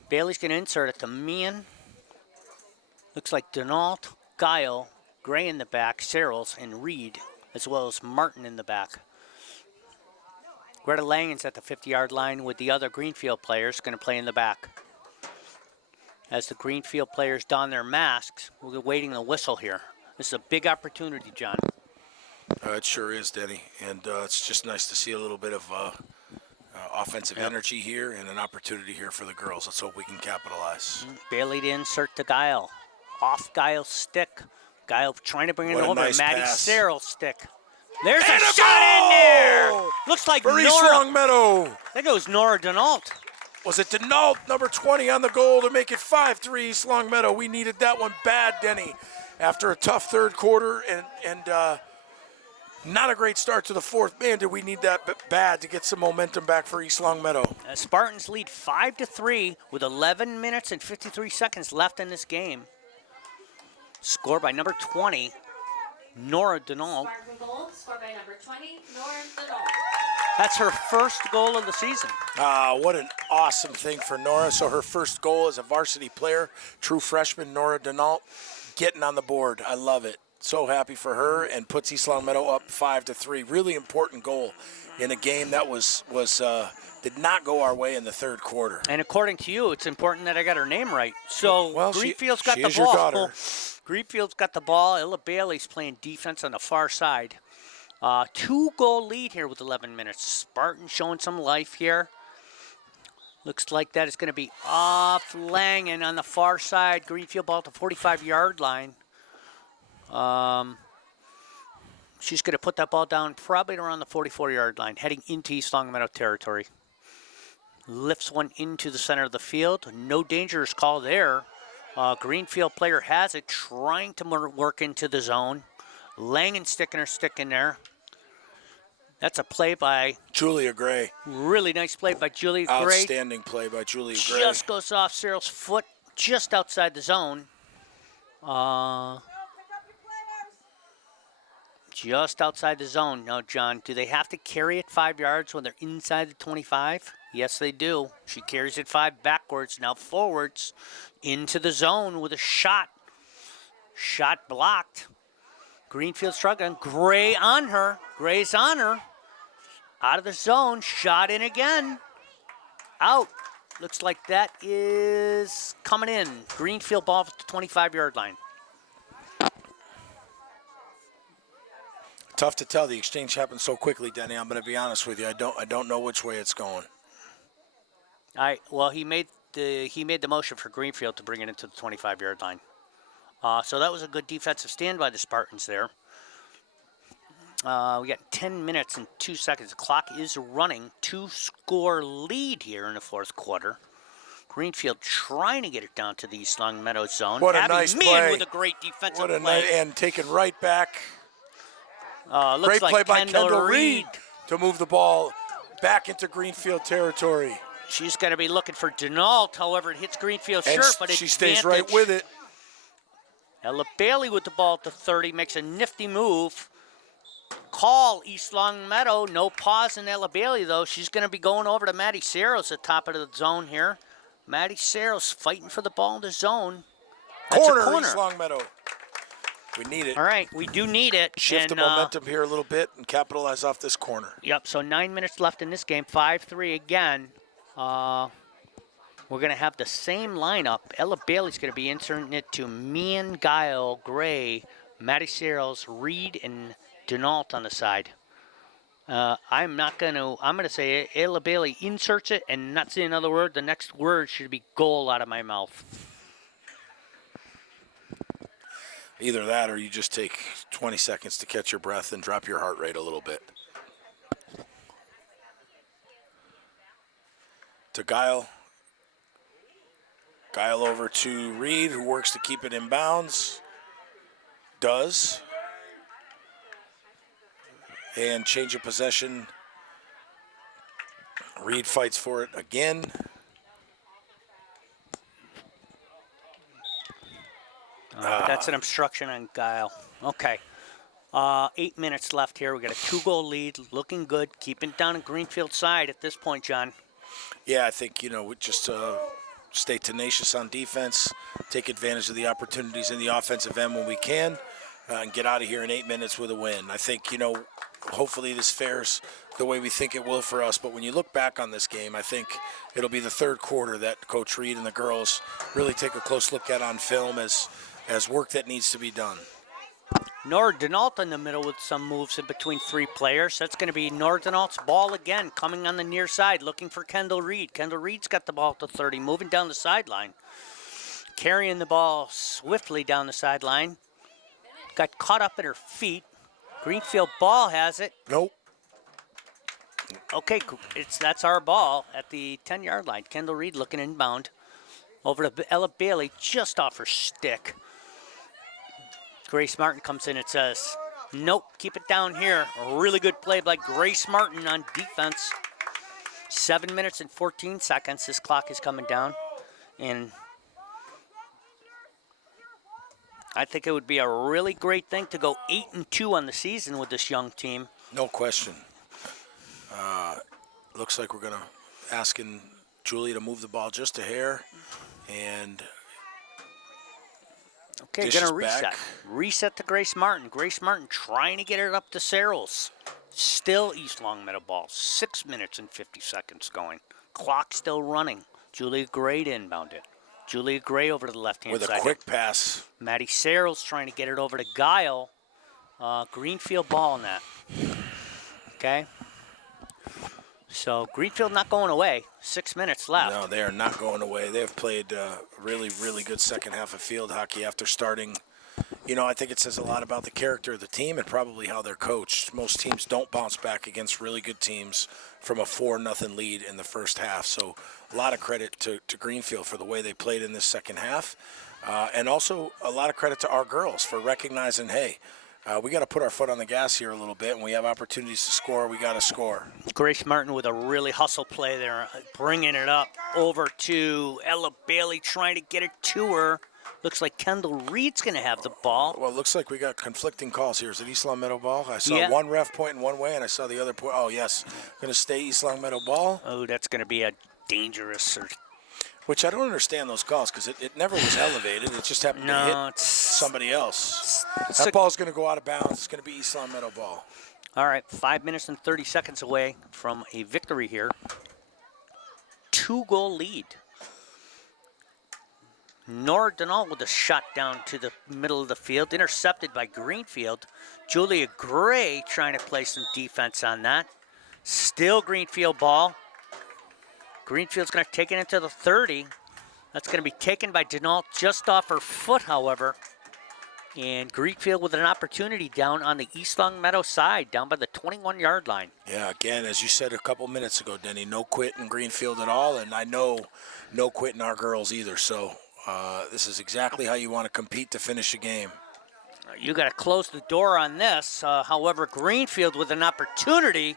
Bailey's going to insert it to Meehan. Looks like Denault, Guile, Gray in the back, Searles, and Reed, as well as Martin in the back. Greta Langen's at the 50-yard line with the other Greenfield players going to play in the back. As the Greenfield players don their masks, we're waiting the whistle here. This is a big opportunity, John. It sure is, Denny. And it's just nice to see a little bit of offensive energy here and an opportunity here for the girls. Let's hope we can capitalize. Bailey to insert to Guile. Off Guile's stick. Guile trying to bring it What a over. nice Maddie pass. Searles' stick. There's And a a shot in there. goal! Looks like For East Nora. Longmeadow. I think it was Nora Denault. Was it Denault, number 20, on the goal to make it 5-3 East Longmeadow? We needed that one bad, Denny, after a tough third quarter and not a great start to the fourth. Man, did we need that bad to get some momentum back for East Longmeadow. Spartans lead 5-3 with 11 minutes and 53 seconds left in this game. Scored by number 20, Nora Denault. Spartan goal scored by number 20, Nora Denault. That's her first goal of the season. What an awesome thing for Nora. So her first goal as a varsity player, true freshman Nora Denault, getting on the board. I love it. So happy for her, and puts East Longmeadow up 5-3. Really important goal in a game that did not go our way in the third quarter. And according to you, it's important that I got her name right. So Well, Greenfield's she got the is your ball. daughter. Greenfield's got the ball. Ella Bailey's playing defense on the far side. 2-goal lead here with 11 minutes. Spartan showing some life here. Looks like that is going to be off Langen on the far side. Greenfield ball to 45-yard line. She's going to put that ball down probably around the 44-yard line, heading into East Long Meadow territory. Lifts one into the center of the field. No dangerous call there. Greenfield player has it, trying to work into the zone. Langen sticking her stick in there. That's a play by Julia Gray. really nice play by Julia Gray. Outstanding play by Julia Gray. Just goes off Cyril's foot, just outside the zone. Just outside the zone. Now, John, do they have to carry it 5 yards when they're inside the 25? Yes, they do. She carries it 5 backwards, now forwards, into the zone with a shot. Shot blocked. Greenfield struggling. Gray on her. Gray's on her. Out of the zone. Shot in again. Out. Looks like that is coming in. Greenfield ball at the 25-yard line. Tough to tell. The exchange happened so quickly, Denny. I'm going to be honest with you. I don't know which way it's going. All right. Well, he made the motion for Greenfield to bring it into the 25-yard line. So that was a good defensive stand by the Spartans there. We got 10 minutes and 2 seconds. The clock is running. 2-score lead here in the fourth quarter. Greenfield trying to get it down to the East Long Meadow zone. What a nice play. With a great defensive What a play. and taken right back. Looks Great like play by Kendall Reed Reed to move the ball back into Greenfield territory. She's going to be looking for Denault. However, it hits Greenfield's And shirt, but she stays right advantage. with it. Ella Bailey with the ball at the 30 makes a nifty move. Call East Long Meadow. No pause in Ella Bailey, though. She's going to be going over to Maddie Saros at the top of the zone here. Maddie Saros fighting for the ball in the zone. That's a corner. East Long Meadow. We need it. All right, we do need it. Shift the momentum here a little bit and capitalize off this corner. Yep, so 9 minutes left in this game. 5-3 again. We're going to have the same lineup. Ella Bailey's going to be inserting it to Meehan, Guile, Gray, Maddie Searles, Reed, and Denault on the side. I'm going to say Ella Bailey inserts it and not say another word. The next word should be goal out of my mouth. Either that or you just take 20 seconds to catch your breath and drop your heart rate a little bit. To Guile. Guile over to Reed, who works to keep it in bounds. Does. And change of possession. Reed fights for it again. That's an obstruction on Guile. Okay. 8 minutes left here. We got a 2-goal lead. Looking good. Keeping it down in Greenfield side at this point, John. Yeah, I think, we just stay tenacious on defense, take advantage of the opportunities in the offensive end when we can, and get out of here in 8 minutes with a win. I think, hopefully this fares the way we think it will for us. But when you look back on this game, I think it'll be the third quarter that Coach Reed and the girls really take a close look at on film as work that needs to be done. Nora Denault in the middle with some moves in between 3 players. That's going to be Nora Denault's ball again, coming on the near side, looking for Kendall Reed. Kendall Reed's got the ball at the 30, moving down the sideline. Carrying the ball swiftly down the sideline. Got caught up at her feet. Greenfield ball has it. Nope. Okay, that's our ball at the 10-yard line. Kendall Reed looking inbound. Over to Ella Bailey, just off her stick. Grace Martin comes in and says, nope, keep it down here. A really good play by Grace Martin on defense. 7 minutes and 14 seconds. This clock is coming down. And I think it would be a really great thing to go 8-2 on the season with this young team. No question. Looks like we're going to asking Julie to move the ball just a hair. And okay, going to reset. Back. Reset to Grace Martin. Grace Martin trying to get it up to Searles. Still East Long Meadow ball. 6 minutes and 50 seconds going. Clock still running. Julia Gray to inbound it. Julia Gray over to the left-hand side. With a quick pass. Maddie Searles trying to get it over to Guile. Greenfield ball in that. Okay. So Greenfield not going away. 6 minutes left. No, they are not going away. They've played really, really good second half of field hockey after starting. You know, I think it says a lot about the character of the team and probably how they're coached. Most teams don't bounce back against really good teams from a 4-0 lead in the first half. So a lot of credit to Greenfield for the way they played in this second half. And also a lot of credit to our girls for recognizing, hey, we got to put our foot on the gas here a little bit. When we have opportunities to score, we got to score. Grace Martin with a really hustle play there, bringing it up over to Ella Bailey, trying to get it to her. Looks like Kendall Reed's going to have the ball. Well, it looks like we got conflicting calls here. Is it East Long Meadow ball? I saw one ref pointing one way, and I saw the other point. Oh, yes. Going to stay East Long Meadow ball. Oh, that's going to be a dangerous. Which I don't understand those calls because it never was elevated. It just happened to hit somebody else. That ball's going to go out of bounds. It's going to be East Long Meadow ball. All right, 5 minutes and 30 seconds away from a victory here. 2-goal lead. Nora Denault with a shot down to the middle of the field, intercepted by Greenfield. Julia Gray trying to play some defense on that. Still Greenfield ball. Greenfield's going to take it into the 30. That's going to be taken by Denault just off her foot, however. And Greenfield with an opportunity down on the East Long Meadow side, down by the 21-yard line. Yeah, again, as you said a couple minutes ago, Denny, no quit in Greenfield at all, and I know no quit in our girls either. So this is exactly how you want to compete to finish a game. You got to close the door on this. However, Greenfield with an opportunity,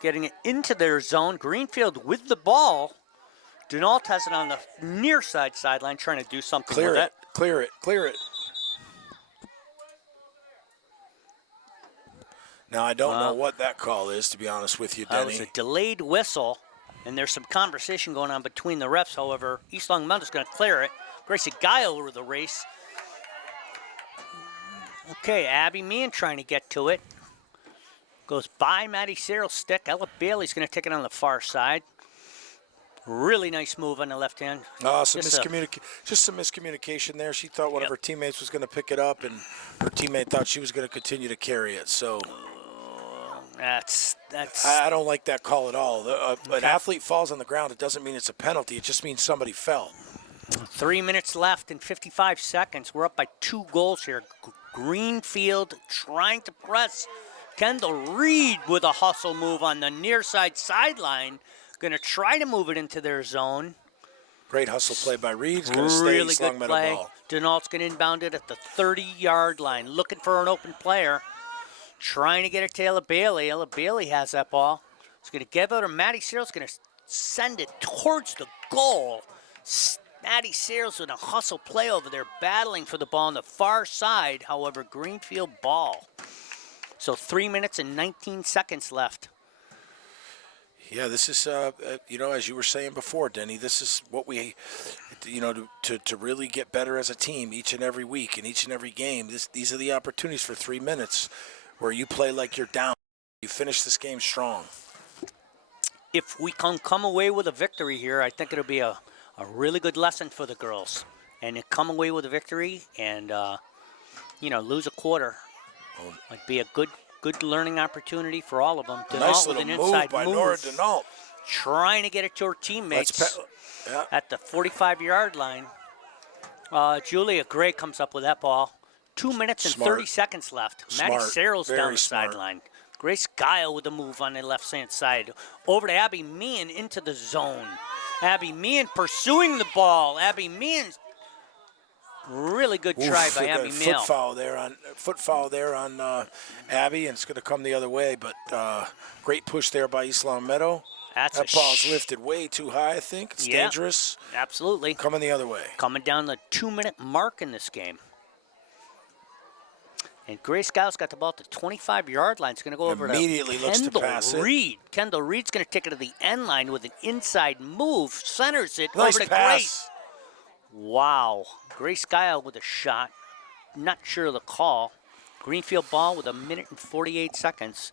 getting it into their zone. Greenfield with the ball. Denault has it on the near side sideline, trying to do something with it. Clear it. Now, I don't know what that call is, to be honest with you, Denny. It was a delayed whistle, and there's some conversation going on between the refs. However, East Long Meadow's going to clear it. Gracie Guy over the race. Okay, Abby Meehan trying to get to it. Goes by Maddie Cyril's stick. Ella Bailey's going to take it on the far side. Really nice move on the left hand. Just some miscommunication there. She thought one of her teammates was going to pick it up, and her teammate thought she was going to continue to carry it. So that's. I don't like that call at all. An athlete falls on the ground, it doesn't mean it's a penalty. It just means somebody fell. 3 minutes left and 55 seconds. We're up by 2 goals here. Greenfield trying to press. Kendall Reed with a hustle move on the near side sideline. Going to try to move it into their zone. Great hustle play by Reed. It's going to stay really good play. Denault's going to inbound it at the 30-yard line. Looking for an open player. Trying to get it to Ella Bailey. Ella Bailey has that ball. He's going to give it to Maddie Searles. Going to send it towards the goal. Maddie Searles with a hustle play over there, battling for the ball on the far side. However, Greenfield ball. So 3 minutes and 19 seconds left. Yeah, this is, as you were saying before, Denny, this is what we, to really get better as a team each and every week and each and every game. These are the opportunities for 3 minutes where you play like you're down. You finish this game strong. If we can come away with a victory here, I think it'll be a really good lesson for the girls. And to come away with a victory and, lose a quarter might be a good learning opportunity for all of them. Nice little move by Nora Denault. Trying to get it to her teammates at the 45-yard line. Julia Gray comes up with that ball. 2 minutes and 30 seconds left. Maddie Searles down the sideline. Grace Guile with a move on the left-hand side. Over to Abby Meehan into the zone. Abby Meehan pursuing the ball. Abby Meehan. Really good try by Abby Meehan. Foot foul there on Abby, and it's going to come the other way. But great push there by East Long Meadow. That ball's lifted way too high, I think. It's dangerous. Absolutely. Coming the other way. Coming down the 2-minute mark in this game. And Grace Giles got the ball at the 25-yard line. It's going to go over immediately to looks to pass Reed. Kendall Reed's going to take it to the end line with an inside move. Centers it nice over to pass. Grace. Wow. Grace Guile with a shot. Not sure of the call. Greenfield ball with 1 minute and 48 seconds.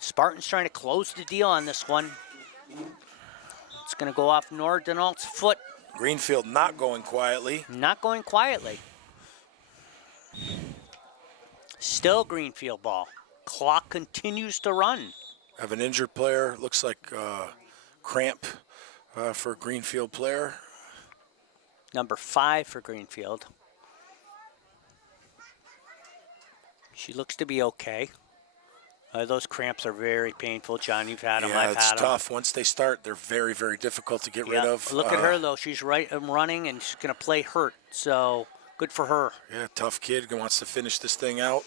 Spartans trying to close the deal on this one. It's going to go off Nora Denault's foot. Greenfield not going quietly. Not going quietly. Still Greenfield ball. clock continues to run. Have an injured player. Looks like cramp for a Greenfield player. Number 5 for Greenfield. She looks to be okay. Those cramps are very painful, John. You've had them. Yeah, I've it's had tough. Once they start, they're very, very difficult to get rid of. Look at her, though. She's right and running, and she's going to play hurt. So good for her. Yeah, tough kid who wants to finish this thing out.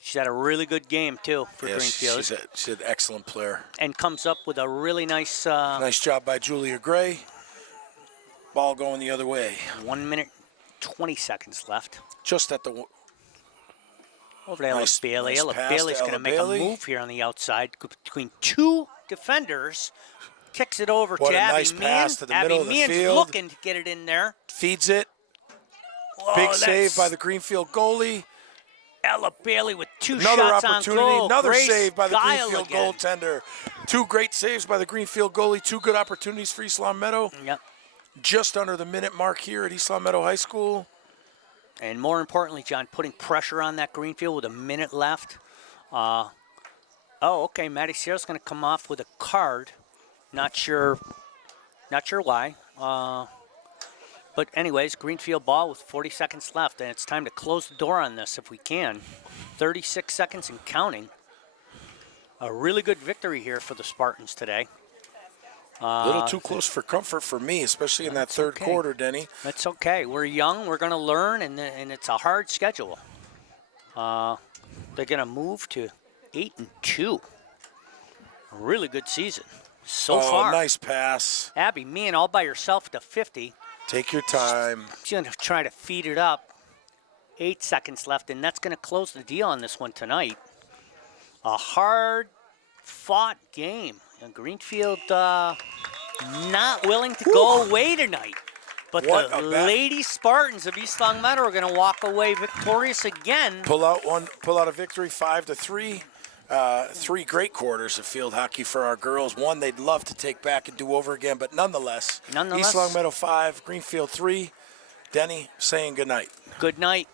She's had a really good game, too, for Greenfield. She's an excellent player. And comes up with a really nice... Nice job by Julia Gray. Ball going the other way. 1 minute, 20 seconds left. Just at the... Over to Ella Bailey. nice Ella pass Bailey's to going to Ella make Bailey. a move here on the outside between 2 defenders. Kicks it over What to a Abby nice Meehan. pass to the Abby middle of the Meehan's field. looking to get it in there. Feeds it. Whoa, Big save that's by the Greenfield goalie. Ella Bailey with 2 Another shots opportunity. on goal. Another Grace save by the Guile Greenfield again. goaltender. 2 great saves by the Greenfield goalie. 2 good opportunities for East Long Meadow. Yep. Just under the minute mark here at East Long Meadow High School. And more importantly, John, putting pressure on that Greenfield with a minute left. Okay. Maddie Searle's going to come off with a card. Not sure why. But anyways, Greenfield ball with 40 seconds left, and it's time to close the door on this if we can. 36 seconds and counting. A really good victory here for the Spartans today. A little too close for comfort for me, especially in that third quarter, Denny. That's okay. We're young. We're going to learn, and it's a hard schedule. They're going to move to 8-2. A really good season so far. Nice pass. Abby Meehan all by herself to 50. Take your time. She's going to try to feed it up. 8 seconds left, and that's going to close the deal on this one tonight. A hard-fought game. And Greenfield not willing to go away tonight. But the Lady Spartans of East Long Meadow are going to walk away victorious again. Pull out a victory, 5-3. 3 great quarters of field hockey for our girls. One they'd love to take back and do over again, but nonetheless, East Long Meadow 5, Greenfield 3. Denny saying good night. Good night.